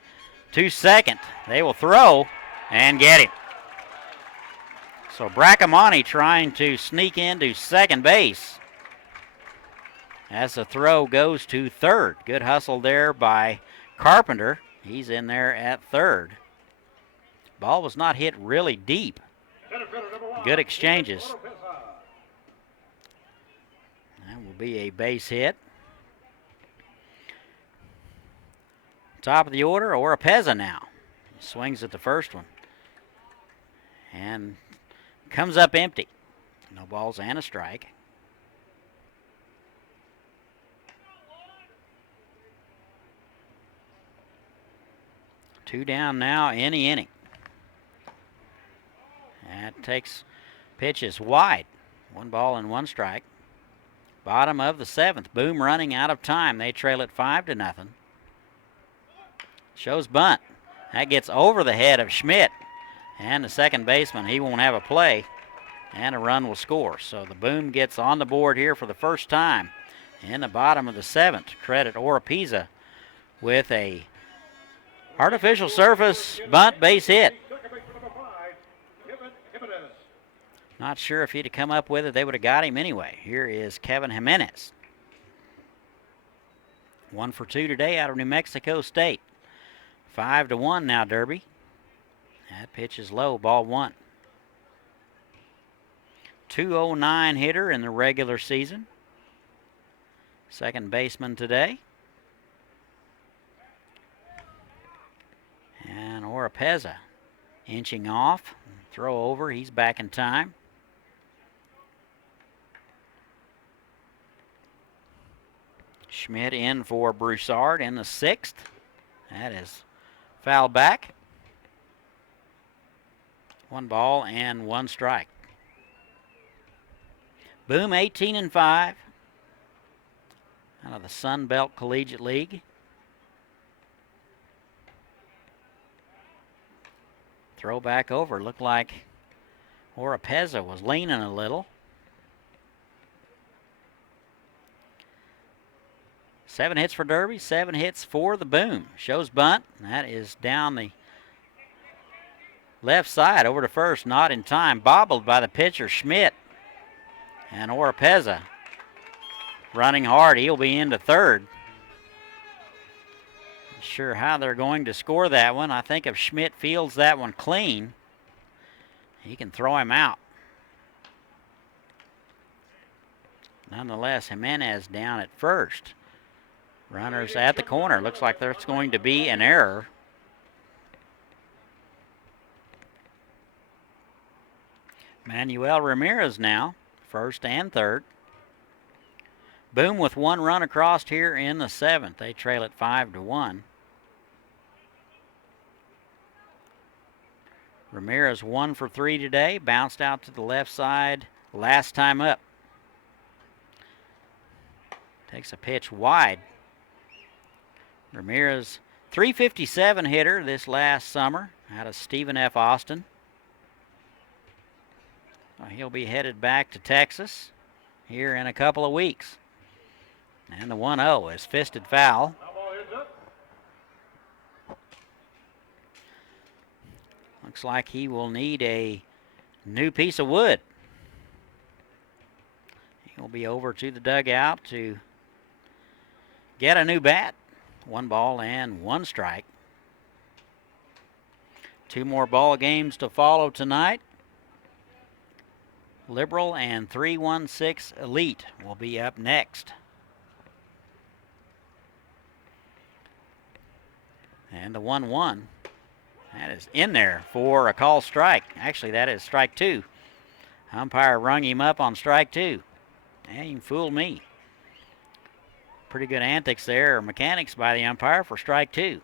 to second. They will throw and get him. So Bracamonte trying to sneak into second base as the throw goes to third. Good hustle there by Carpenter. He's in there at third. Ball was not hit really deep. Good exchanges. That will be a base hit. Top of the order, Oropeza now. He swings at the first one. And comes up empty. No balls and a strike. Two down now in the inning. That takes pitches wide. 1 ball and 1 strike. Bottom of the 7th. Boom running out of time. They trail it 5-0. Shows bunt. That gets over the head of Schmidt. And the second baseman, he won't have a play. And a run will score. So the Boom gets on the board here for the first time in the bottom of the 7th. Credit Oropeza with a artificial surface bunt base hit. Not sure if he'd have come up with it, they would have got him anyway. Here is Kevin Jimenez. 1 for 2 today out of New Mexico State. 5-1 now, Derby. That pitch is low, ball 1. 209 hitter in the regular season. Second baseman today. And Oropeza inching off. Throw over, he's back in time. Schmidt in for Broussard in the 6th. That is foul back. 1 ball and 1 strike. Boom 18-5 out of the Sun Belt Collegiate League. Throw back over. Looked like Oropeza was leaning a little. 7 hits for Derby, 7 hits for the Boom. Shows bunt. That is down the left side over to first, not in time. Bobbled by the pitcher, Schmidt. And Oropeza running hard. He'll be into third. Not sure how they're going to score that one. I think if Schmidt fields that one clean, he can throw him out. Nonetheless, Jimenez down at first. Runners at the corner. Looks like there's going to be an error. Manuel Ramirez now, first and third. Boom with 1 run across here in the 7th. They trail it 5-1. Ramirez 1 for 3 today. Bounced out to the left side last time up. Takes a pitch wide. Ramirez, 357 hitter this last summer out of Stephen F. Austin. He'll be headed back to Texas here in a couple of weeks. And the 1-0 is fisted foul. Looks like he will need a new piece of wood. He'll be over to the dugout to get a new bat. 1 ball and 1 strike. 2 more ball games to follow tonight. Liberal and 316 Elite will be up next. And the 1-1. That is in there for a call strike. Actually, that is strike 2. Umpire rung him up on strike 2. And you fooled me. Pretty good antics there, or mechanics by the umpire for strike 2.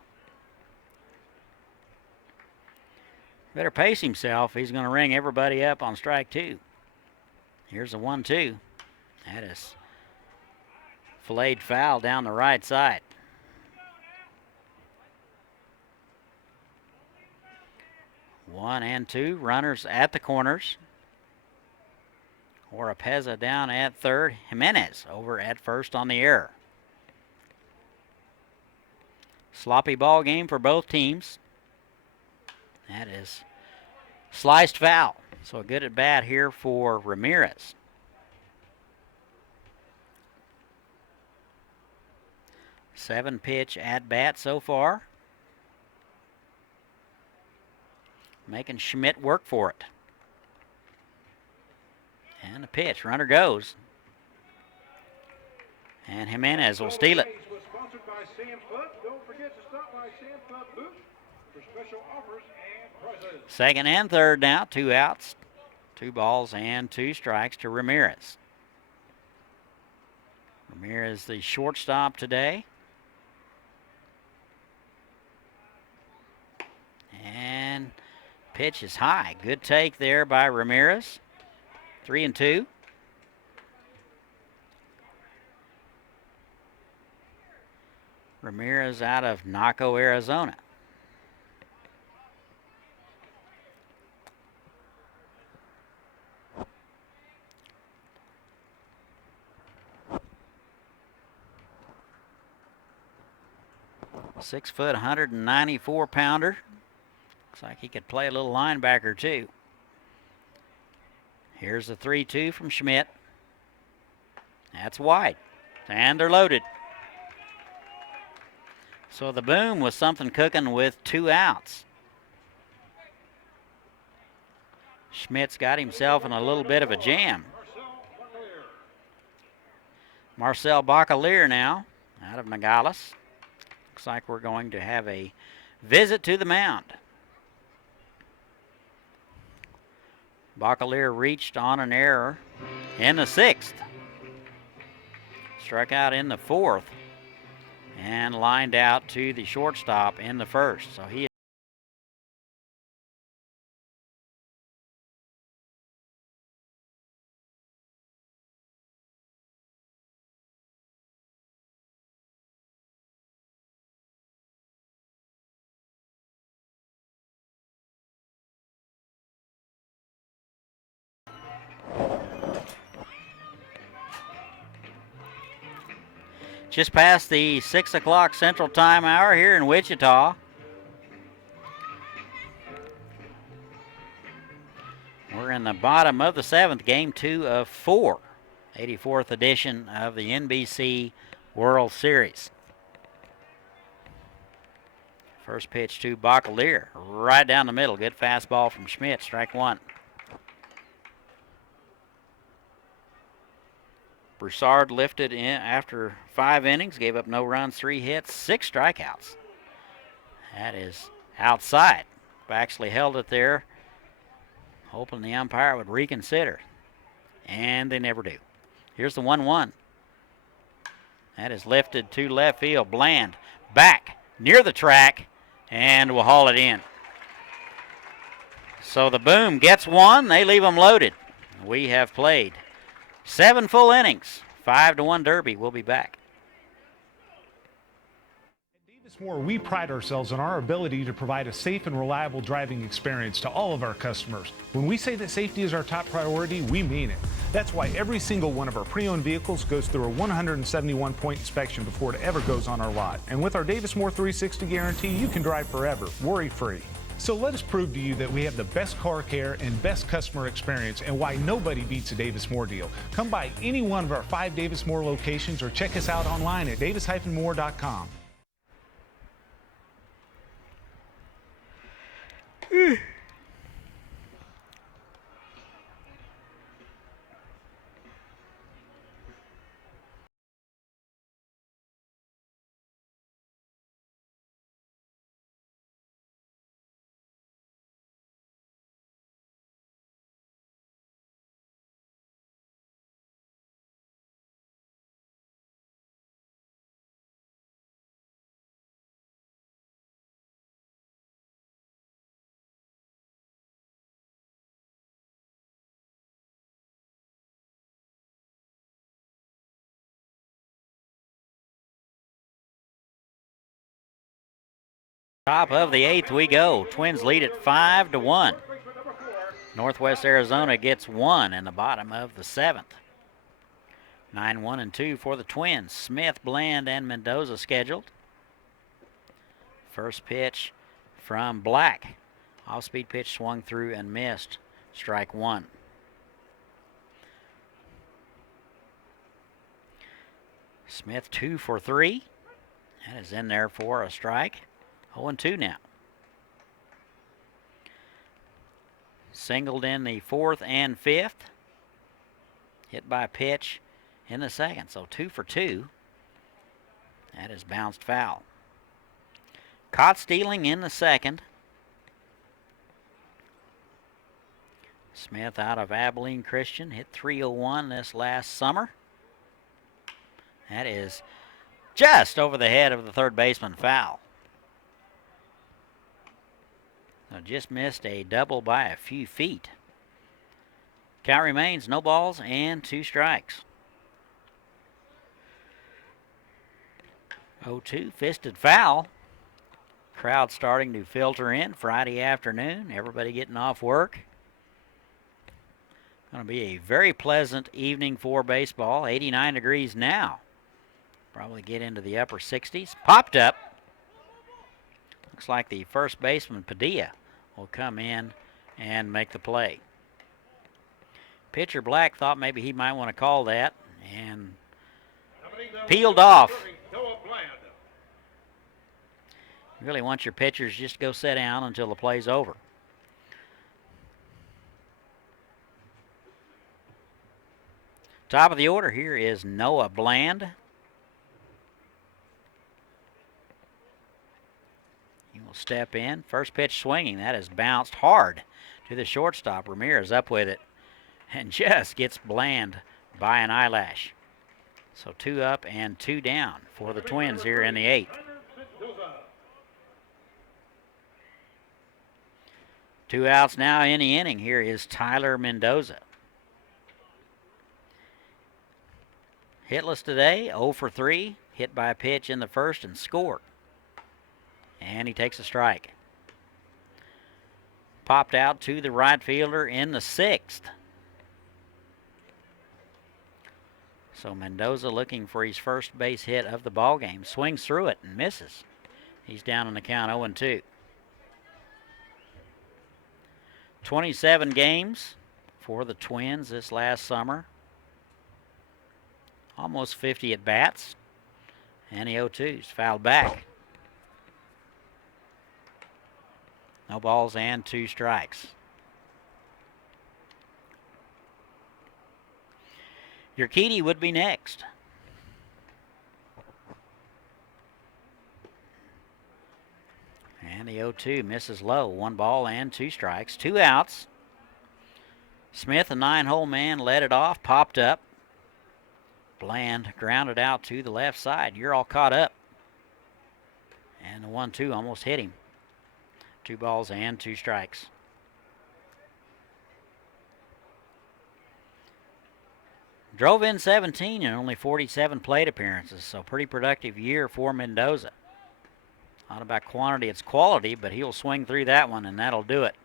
Better pace himself. He's going to ring everybody up on strike 2. Here's a 1-2. That is Filleted foul down the right side. One and two runners at the corners. Oropeza down at third. Jimenez over at first on the error. Sloppy ball game for both teams. That is sliced foul. So a good at bat here for Ramirez. 7 pitch at bat so far. Making Schmidt work for it. And the pitch, runner goes. And Jimenez will steal it. Was sponsored by Sam Club. Don't forget to stop by Sam Club booth for special offers and prizes. Second and third now, 2 outs. 2 balls and 2 strikes to Ramirez. Ramirez, the shortstop today. And pitch is high. Good take there by Ramirez. 3-2. Ramirez out of Naco, Arizona. Six foot, 194-pounder. Looks like he could play a little linebacker too. Here's the 3-2 from Schmidt. That's wide. And they're loaded. So the boom was something cooking with 2 outs. Schmidt's got himself in a little bit of a jam. Marcel Bacalier now out of Nogales. Looks like we're going to have a visit to the mound. Bacalier reached on an error in the 6th. Struck out in the 4th. And lined out to the shortstop in the 1st. So he just past the 6 o'clock Central Time hour here in Wichita. We're in the bottom of the 7th, game 2 of 4. 84th edition of the NBC World Series. First pitch to Bacalier, right down the middle. Good fastball from Schmidt, strike 1. Broussard lifted in after 5 innings, gave up no runs, 3 hits, 6 strikeouts. That is outside. Baxley held it there, hoping the umpire would reconsider. And they never do. Here's the 1-1. That is lifted to left field. Bland back near the track and will haul it in. So the boom gets 1. They leave them loaded. We have played 7 full innings, 5-1 Derby. We'll be back. At Davis Moore, we pride ourselves on our ability to provide a safe and reliable driving experience to all of our customers. When we say that safety is our top priority, we mean it. That's why every single one of our pre-owned vehicles goes through a 171-point inspection before it ever goes on our lot. And with our Davis Moore 360 guarantee, you can drive forever, worry-free. So let us prove to you that we have the best car care and best customer experience and why nobody beats a Davis Moore deal. Come by any one of our 5 Davis Moore locations or check us out online at davis-moore.com. Top of the 8th we go. Twins lead at 5-1. Northwest Arizona gets 1 in the bottom of the 7th. 9-1-2 for the Twins. Smith, Bland, and Mendoza scheduled. First pitch from Black. Off-speed pitch swung through and missed. Strike 1. Smith 2 for 3. That is in there for a strike. 0-2 now. Singled in the 4th and 5th. Hit by pitch in the 2nd, so 2 for 2. That is bounced foul. Caught stealing in the 2nd. Smith out of Abilene Christian, hit .301 this last summer. That is just over the head of the third baseman, foul. So just missed a double by a few feet. Count remains no balls and 2 strikes. 0-2, fisted foul. Crowd starting to filter in Friday afternoon. Everybody getting off work. Going to be a very pleasant evening for baseball. 89 degrees now. Probably get into the upper 60s. Popped up. Looks like the first baseman, Padilla, will come in and make the play. Pitcher Black thought maybe he might want to call that and peeled off. You really want your pitchers just to go sit down until the play's over. Top of the order here is Noah Bland. He will step in. First pitch swinging. That is bounced hard to the shortstop. Ramirez up with it and just gets Bland by an eyelash. So 2 up and 2 down for the Twins here in the 8th. 2 outs now in the inning. Here is Tyler Mendoza. Hitless today, 0 for 3. Hit by a pitch in the 1st and scored. And he takes a strike. Popped out to the right fielder in the 6th. So Mendoza looking for his first base hit of the ballgame. Swings through it and misses. He's down on the count 0-2. 27 games for the Twins this last summer. Almost 50 at bats. And the 0-2's fouled back. No balls and 2 strikes. Urquidy would be next. And the 0-2 misses low. 1 ball and 2 strikes. 2 outs. Smith, a 9-hole man, led it off, popped up. Bland grounded out to the left side. You're all caught up. And the 1-2 almost hit him. 2 balls and 2 strikes. Drove in 17 and only 47 plate appearances, so pretty productive year for Mendoza. Not about quantity, it's quality, but he'll swing through that one, and that'll do it.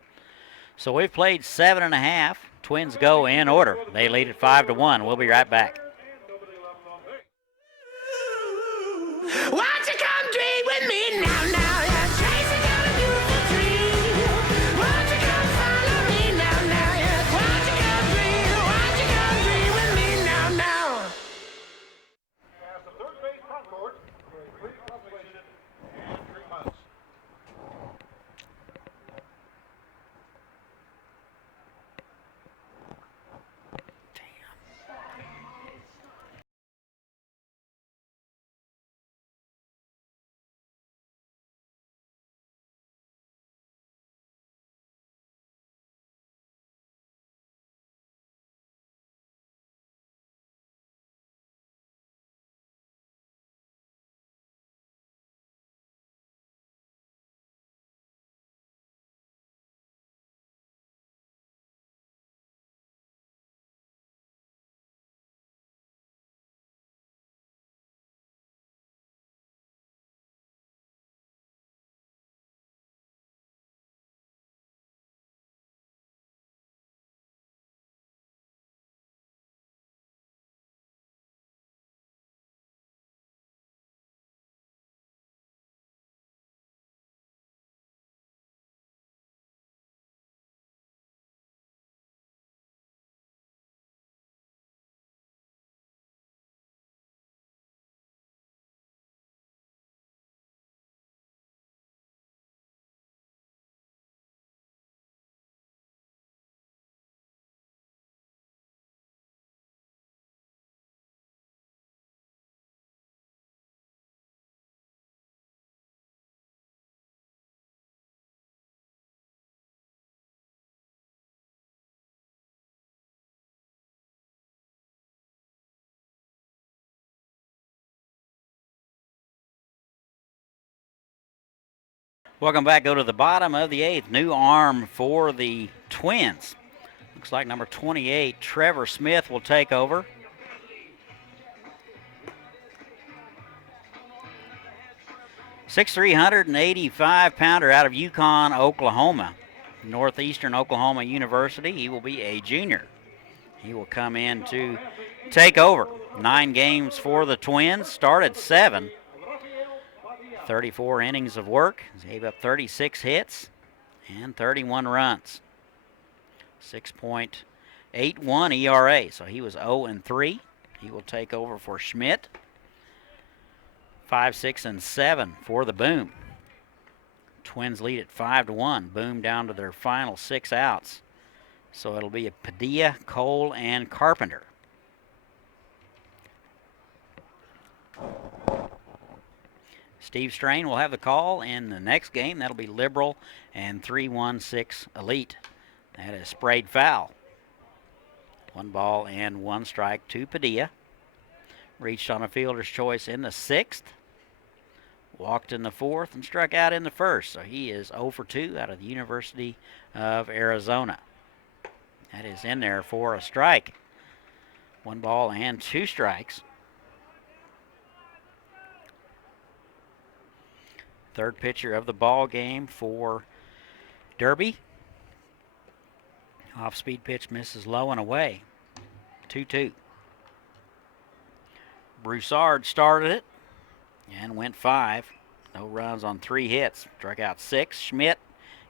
So we've played 7.5. Twins go in order. They lead at 5-1. We'll be right back. Won't you come dream with me now, now? Welcome back. Go to the bottom of the 8th. New arm for the Twins. Looks like number 28, Trevor Smith, will take over. Six 385-pounder out of Yukon, Oklahoma, Northeastern Oklahoma University. He will be a junior. He will come in to take over. 9 games for the Twins, started 7. 34 innings of work, gave up 36 hits and 31 runs. 6.81 ERA, so he was 0-3. He will take over for Schmidt. 5, 6, and 7 for the Boom. Twins lead at 5-1. Boom down to their final 6 outs. So it'll be a Padilla, Cole, and Carpenter. Steve Strain will have the call in the next game. That'll be Liberal and 3-1-6 Elite. That is sprayed foul. 1 ball and 1 strike to Padilla. Reached on a fielder's choice in the 6th. Walked in the 4th and struck out in the 1st. So he is 0 for 2 out of the University of Arizona. That is in there for a strike. 1 ball and 2 strikes. Third pitcher of the ball game for Derby. Off-speed pitch misses low and away. 2-2. Broussard started it and went 5. No runs on 3 hits. Struck out 6. Schmidt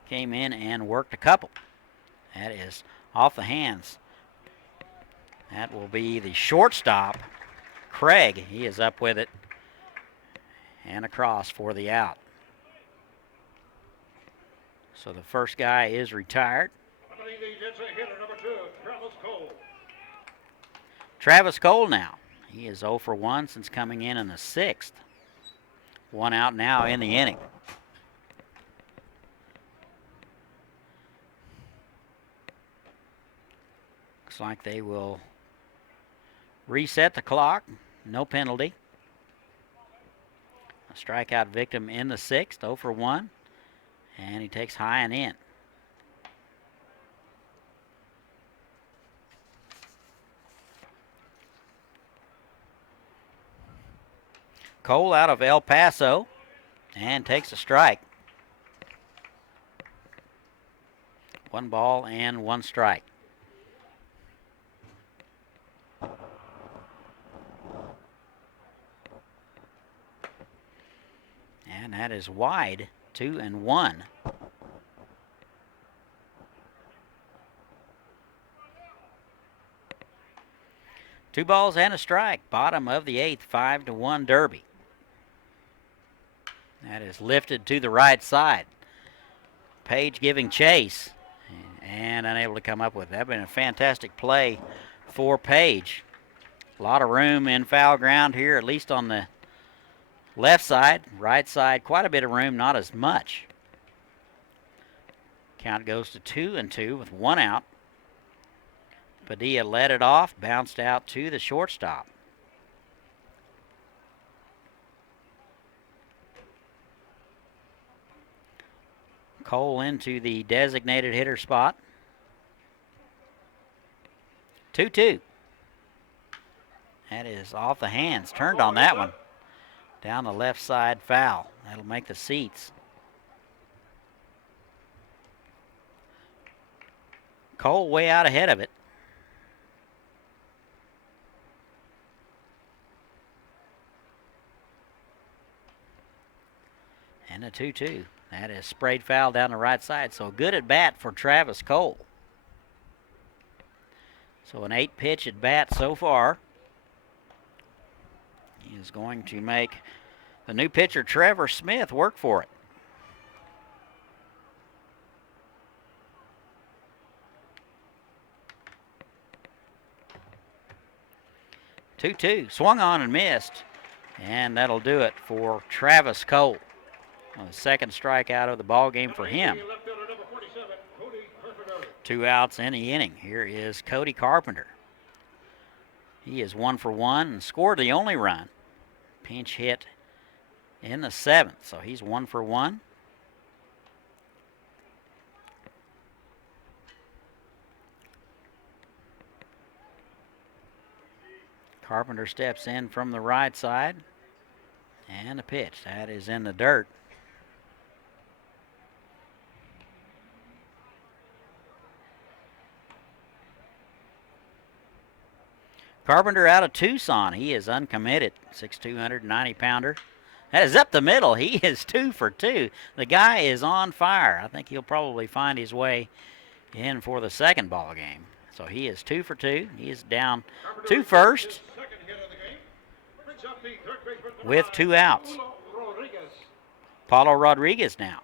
came in and worked a couple. That is off the hands. That will be the shortstop, Craig. He is up with it and across for the out. So the first guy is retired. Travis Cole now. He is 0 for 1 since coming in the 6th. 1 out now in the inning. Looks like they will reset the clock. No penalty. A strikeout victim in the 6th, 0 for 1. And he takes high and in. Cole out of El Paso and takes a strike. 1 ball and 1 strike. And that is wide. 2-1. Two balls and a strike. Bottom of the 8th, 5-1 Derby. That is lifted to the right side. Page giving chase and unable to come up with it. That would have been a fantastic play for Page. A lot of room in foul ground here, at least on the left side. Right side, quite a bit of room, not as much. Count goes to 2-2 with 1 out. Padilla led it off, bounced out to the shortstop. Cole into the designated hitter spot. 2-2. That is off the hands. Turned on that one. Down the left side, foul. That'll make the seats. Cole way out ahead of it. And a 2-2. That is sprayed foul down the right side. So good at bat for Travis Cole. So an 8-pitch at bat so far. He is going to make the new pitcher, Trevor Smith, work for it. Two-two. Swung on and missed. And that'll do it for Travis Cole. Well, the second strikeout of the ball game for him. 2 outs in the inning. Here is Cody Carpenter. He is 1 for 1 and scored the only run. Pinch hit in the 7th, so he's 1 for 1. Carpenter steps in from the right side. And a pitch. That is in the dirt. Carpenter out of Tucson. He is uncommitted. 6'2", 190-pounder. That is up the middle. He is 2 for 2. The guy is on fire. I think he'll probably find his way in for the second ball game. So he is 2 for 2. He is down 2 first with 2 outs. Paulo Rodriguez now.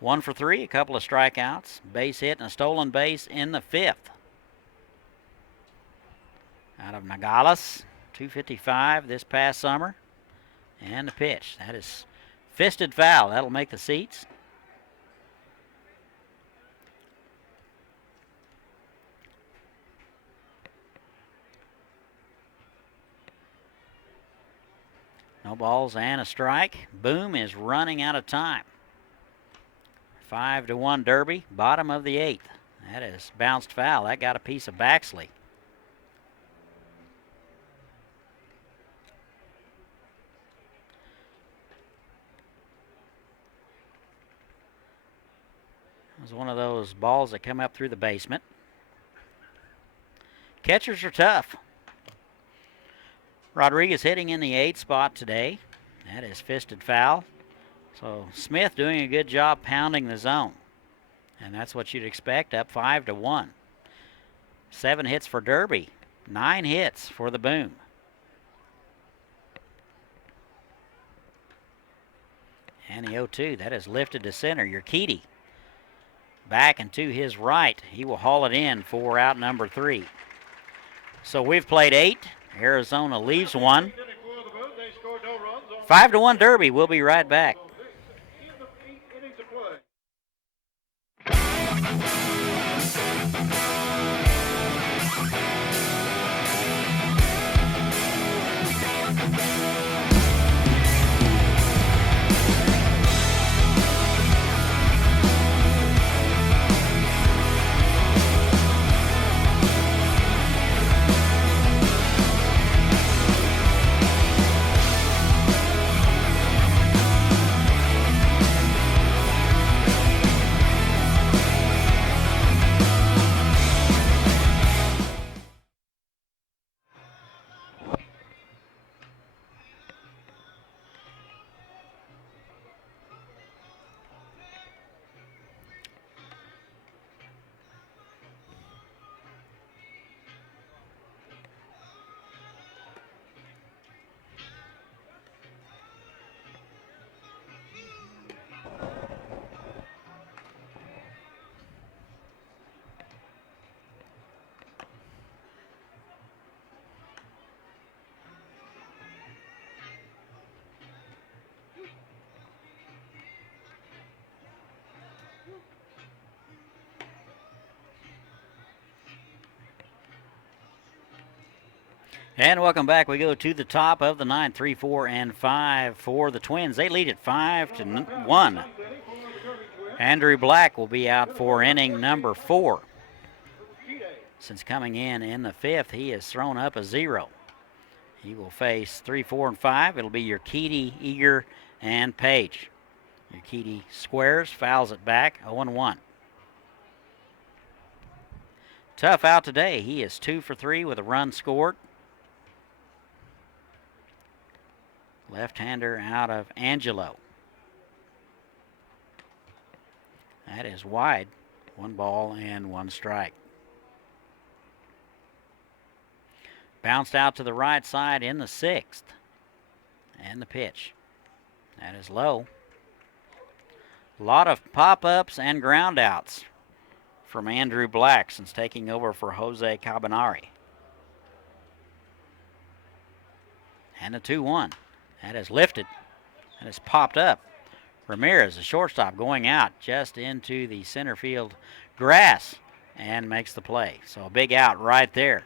1 for 3, a couple of strikeouts, base hit and a stolen base in the 5th. Out of Nogales, 255 this past summer. And the pitch. That is fisted foul. That'll make the seats. No balls and a strike. Boom is running out of time. 5-1 Derby, bottom of the 8th. That is bounced foul. That got a piece of Baxley. It was one of those balls that come up through the basement. Catchers are tough. Rodriguez hitting in the 8th spot today. That is fisted foul. So Smith doing a good job pounding the zone. And that's what you'd expect, up 5-1. 7 hits for Derby, 9 hits for the Boom. And the 0-2, that is lifted to center. Urquidy back and to his right. He will haul it in for out number 3. So we've played 8. Arizona leaves 1. 5-1 Derby. We'll be right back. And welcome back. We go to the top of the 9th, 3, 4, and 5 for the Twins. They lead at 5-1. Andrew Black will be out for inning number 4. Since coming in the 5th, he has thrown up a 0. He will face 3, 4, and 5. It'll be Urquidy, Eager, and Page. Urquidy squares, fouls it back, 0-1. Tough out today. He is 2 for 3 with a run scored. Left-hander out of Angelo. That is wide. 1 ball and 1 strike. Bounced out to the right side in the 6th. And the pitch. That is low. A lot of pop-ups and ground-outs from Andrew Black since taking over for Jose Cabanari. And a 2-1. That is lifted. That is popped up. Ramirez, the shortstop, going out just into the center field grass and makes the play. So a big out right there.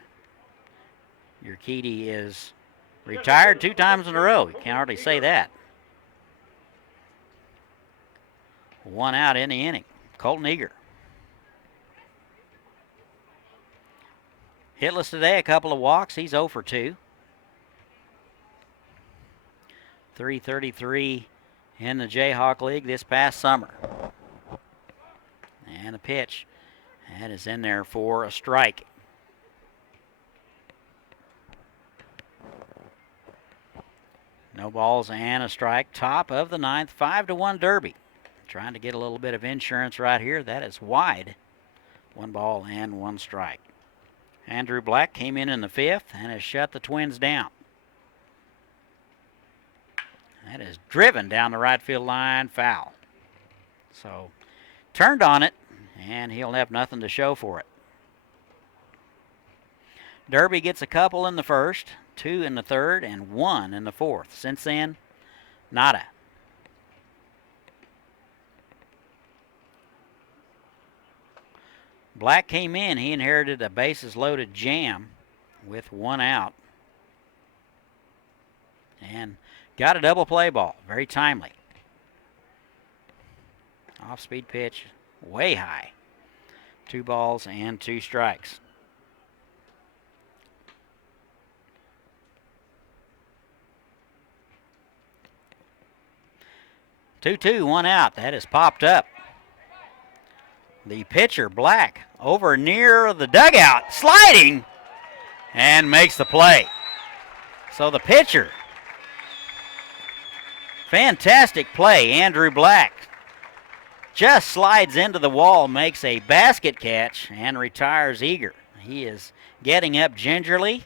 Urquidy is retired 2 times in a row. You can't hardly say that. 1 out in the inning. Colton Eager. Hitless today, a couple of walks. He's 0 for 2. 333 in the Jayhawk League this past summer. And a pitch. That is in there for a strike. No balls and a strike. Top of the ninth, 5-1 Derby. Trying to get a little bit of insurance right here. That is wide. 1 ball and 1 strike. Andrew Black came in the 5th and has shut the Twins down. That is driven down the right field line, foul. So turned on it, and he'll have nothing to show for it. Derby gets a couple in the 1st, 2 in the 3rd, and 1 in the 4th. Since then, nada. Black came in. He inherited a bases-loaded jam with 1 out. And got a double play ball. Very timely. Off-speed pitch, way high. 2 balls and 2 strikes. Two, 1 out. That is popped up. The pitcher, Black, over near the dugout, sliding, and makes the play. So the pitcher, fantastic play, Andrew Black, just slides into the wall, makes a basket catch, and retires eager. He is getting up gingerly.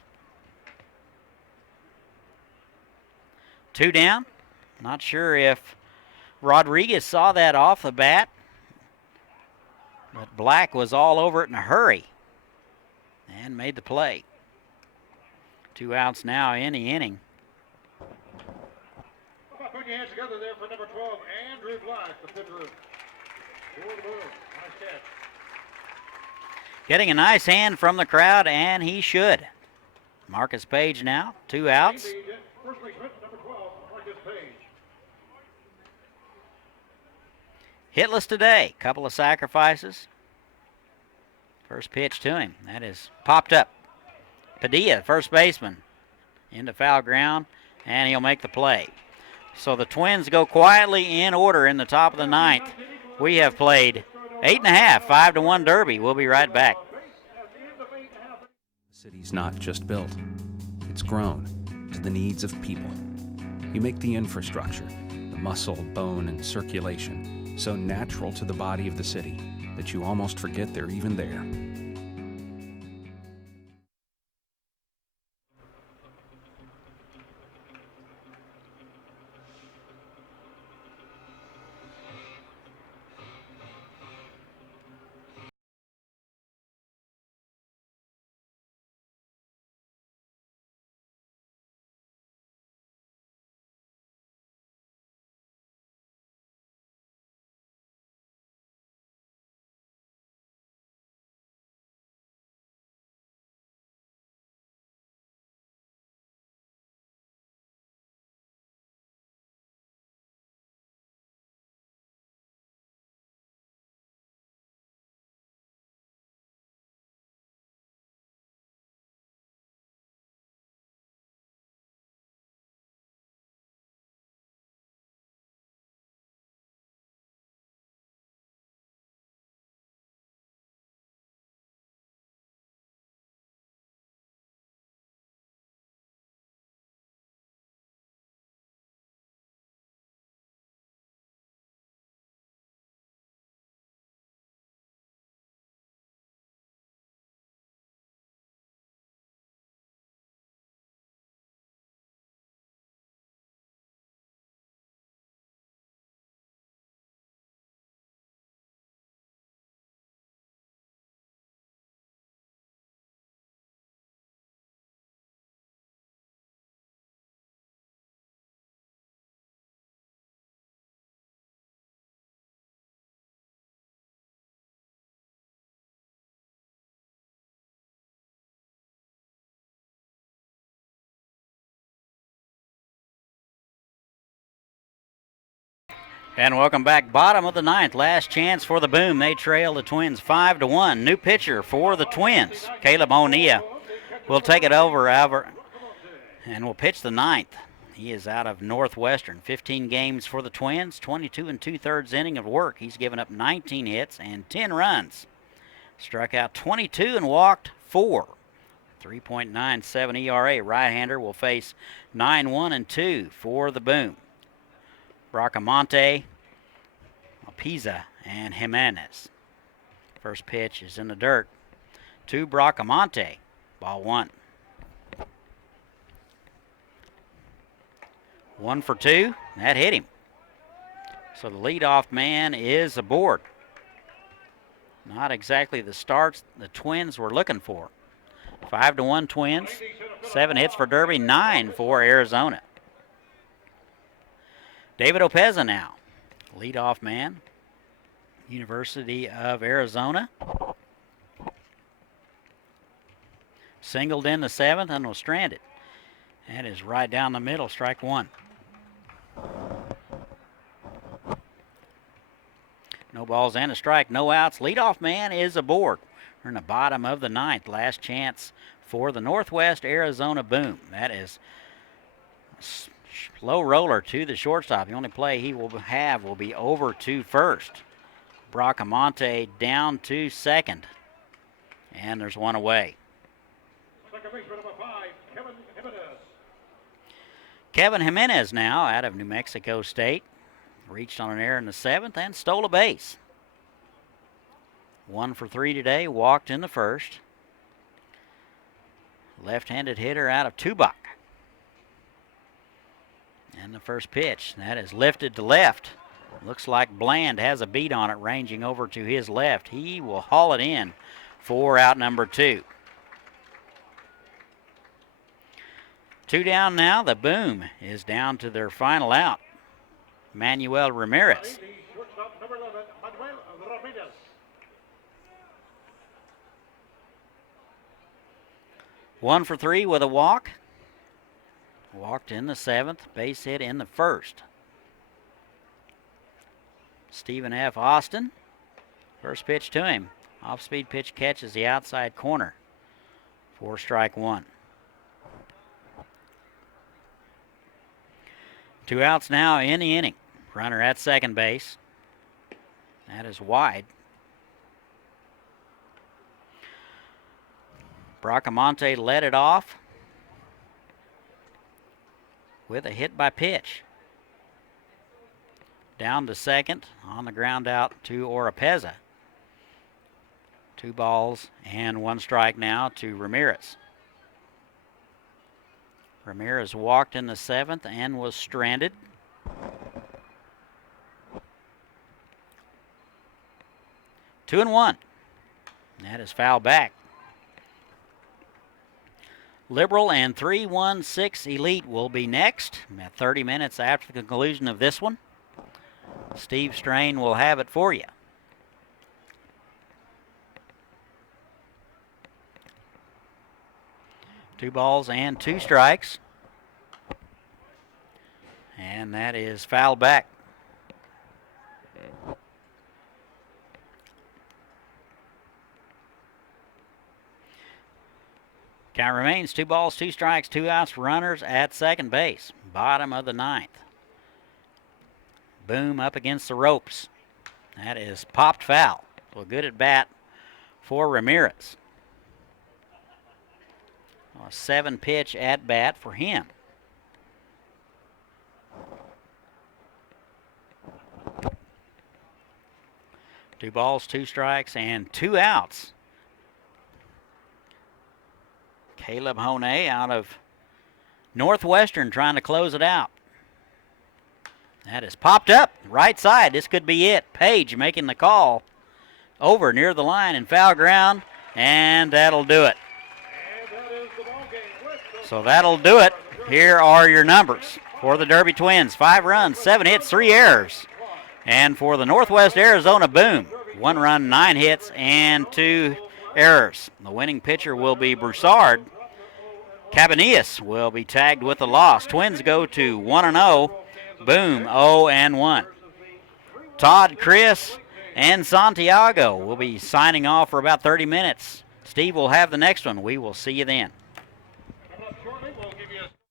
2 down. Not sure if Rodriguez saw that off the bat, but Black was all over it in a hurry and made the play. 2 outs now in the inning. Put your hands together there for number 12, Andrew Black, the pitcher. For the Boom. Nice catch. Getting a nice hand from the crowd, and he should. Marcus Page now, 2 outs. First baseman, number 12, Marcus Page. Hitless today, couple of sacrifices. First pitch to him, that is popped up. Padilla, first baseman, into foul ground, and he'll make the play. So the Twins go quietly in order in the top of the 9th. We have played 8.5, 5-1 Derby. We'll be right back. The city's not just built, it's grown to the needs of people. You make the infrastructure, the muscle, bone, and circulation so natural to the body of the city that you almost forget they're even there. And welcome back. Bottom of the 9th. Last chance for the Boom. They trail the Twins 5-1. New pitcher for the Twins, Caleb O'Neill, will take it over and will pitch the ninth. He is out of Northwestern. 15 games for the Twins, 22 2/3 inning of work. He's given up 19 hits and 10 runs. Struck out 22 and walked 4. 3.97 ERA. Right-hander will face 9-1-2 for the Boom. Bracamonte, Pisa, and Jimenez. First pitch is in the dirt to Bracamonte. Ball 1. 1 for 2. That hit him. So the leadoff man is aboard. Not exactly the starts the Twins were looking for. 5-1 Twins. 7 hits for Derby, 9 for Arizona. David Opeza now. Leadoff man. University of Arizona. Singled in the 7th and was stranded. That is right down the middle, strike 1. No balls and a strike, no outs. Leadoff man is aboard. We're in the bottom of the 9th. Last chance for the Northwest Arizona Boom. That is a slow roller to the shortstop. The only play he will have will be over to first. Bracamonte down to second. And there's one away. Second baseman number 5, Kevin Jimenez. Kevin Jimenez now out of New Mexico State. Reached on an error in the 7th and stole a base. 1 for 3 today, walked in the first. Left-handed hitter out of Tubac. And the first pitch, that is lifted to left. Looks like Bland has a beat on it, ranging over to his left. He will haul it in for out number 2. 2 down now. The Boom is down to their final out. Manuel Ramirez. Shortstop number 11, Manuel Ramirez. 1 for 3 with a walk. Walked in the 7th, base hit in the 1st. Stephen F. Austin. First pitch to him. Off-speed pitch catches the outside corner for strike 1. 2 outs now in the inning. Runner at second base. That is wide. Bracamonte led it off with a hit by pitch. Down to second, on the ground out to Oropeza. 2 balls and 1 strike now to Ramirez. Ramirez walked in the 7th and was stranded. Two and 1. That is foul back. Liberal and 3-1-6 Elite will be next at 30 minutes after the conclusion of this one. Steve Strain will have it for you. Two balls and 2 strikes. And that is foul back. Count remains 2 balls, 2 strikes, 2 outs, runners at second base. Bottom of the 9th. Boom up against the ropes. That is popped foul. So good at bat for Ramirez. A 7-pitch at bat for him. Two balls, 2 strikes, and 2 outs. Caleb Honey out of Northwestern trying to close it out. That is popped up, right side. This could be it. Page making the call over near the line in foul ground, and that'll do it. So that'll do it. Here are your numbers for the Derby Twins. 5 runs, 7 hits, 3 errors. And for the Northwest Arizona Boom, 1 run, 9 hits, and 2 errors. The winning pitcher will be Broussard. Cabanillas will be tagged with the loss. Twins go to 1-0. Boom, 0-1. Todd, Chris, and Santiago will be signing off for about 30 minutes. Steve will have the next one. We will see you then. We'll give you a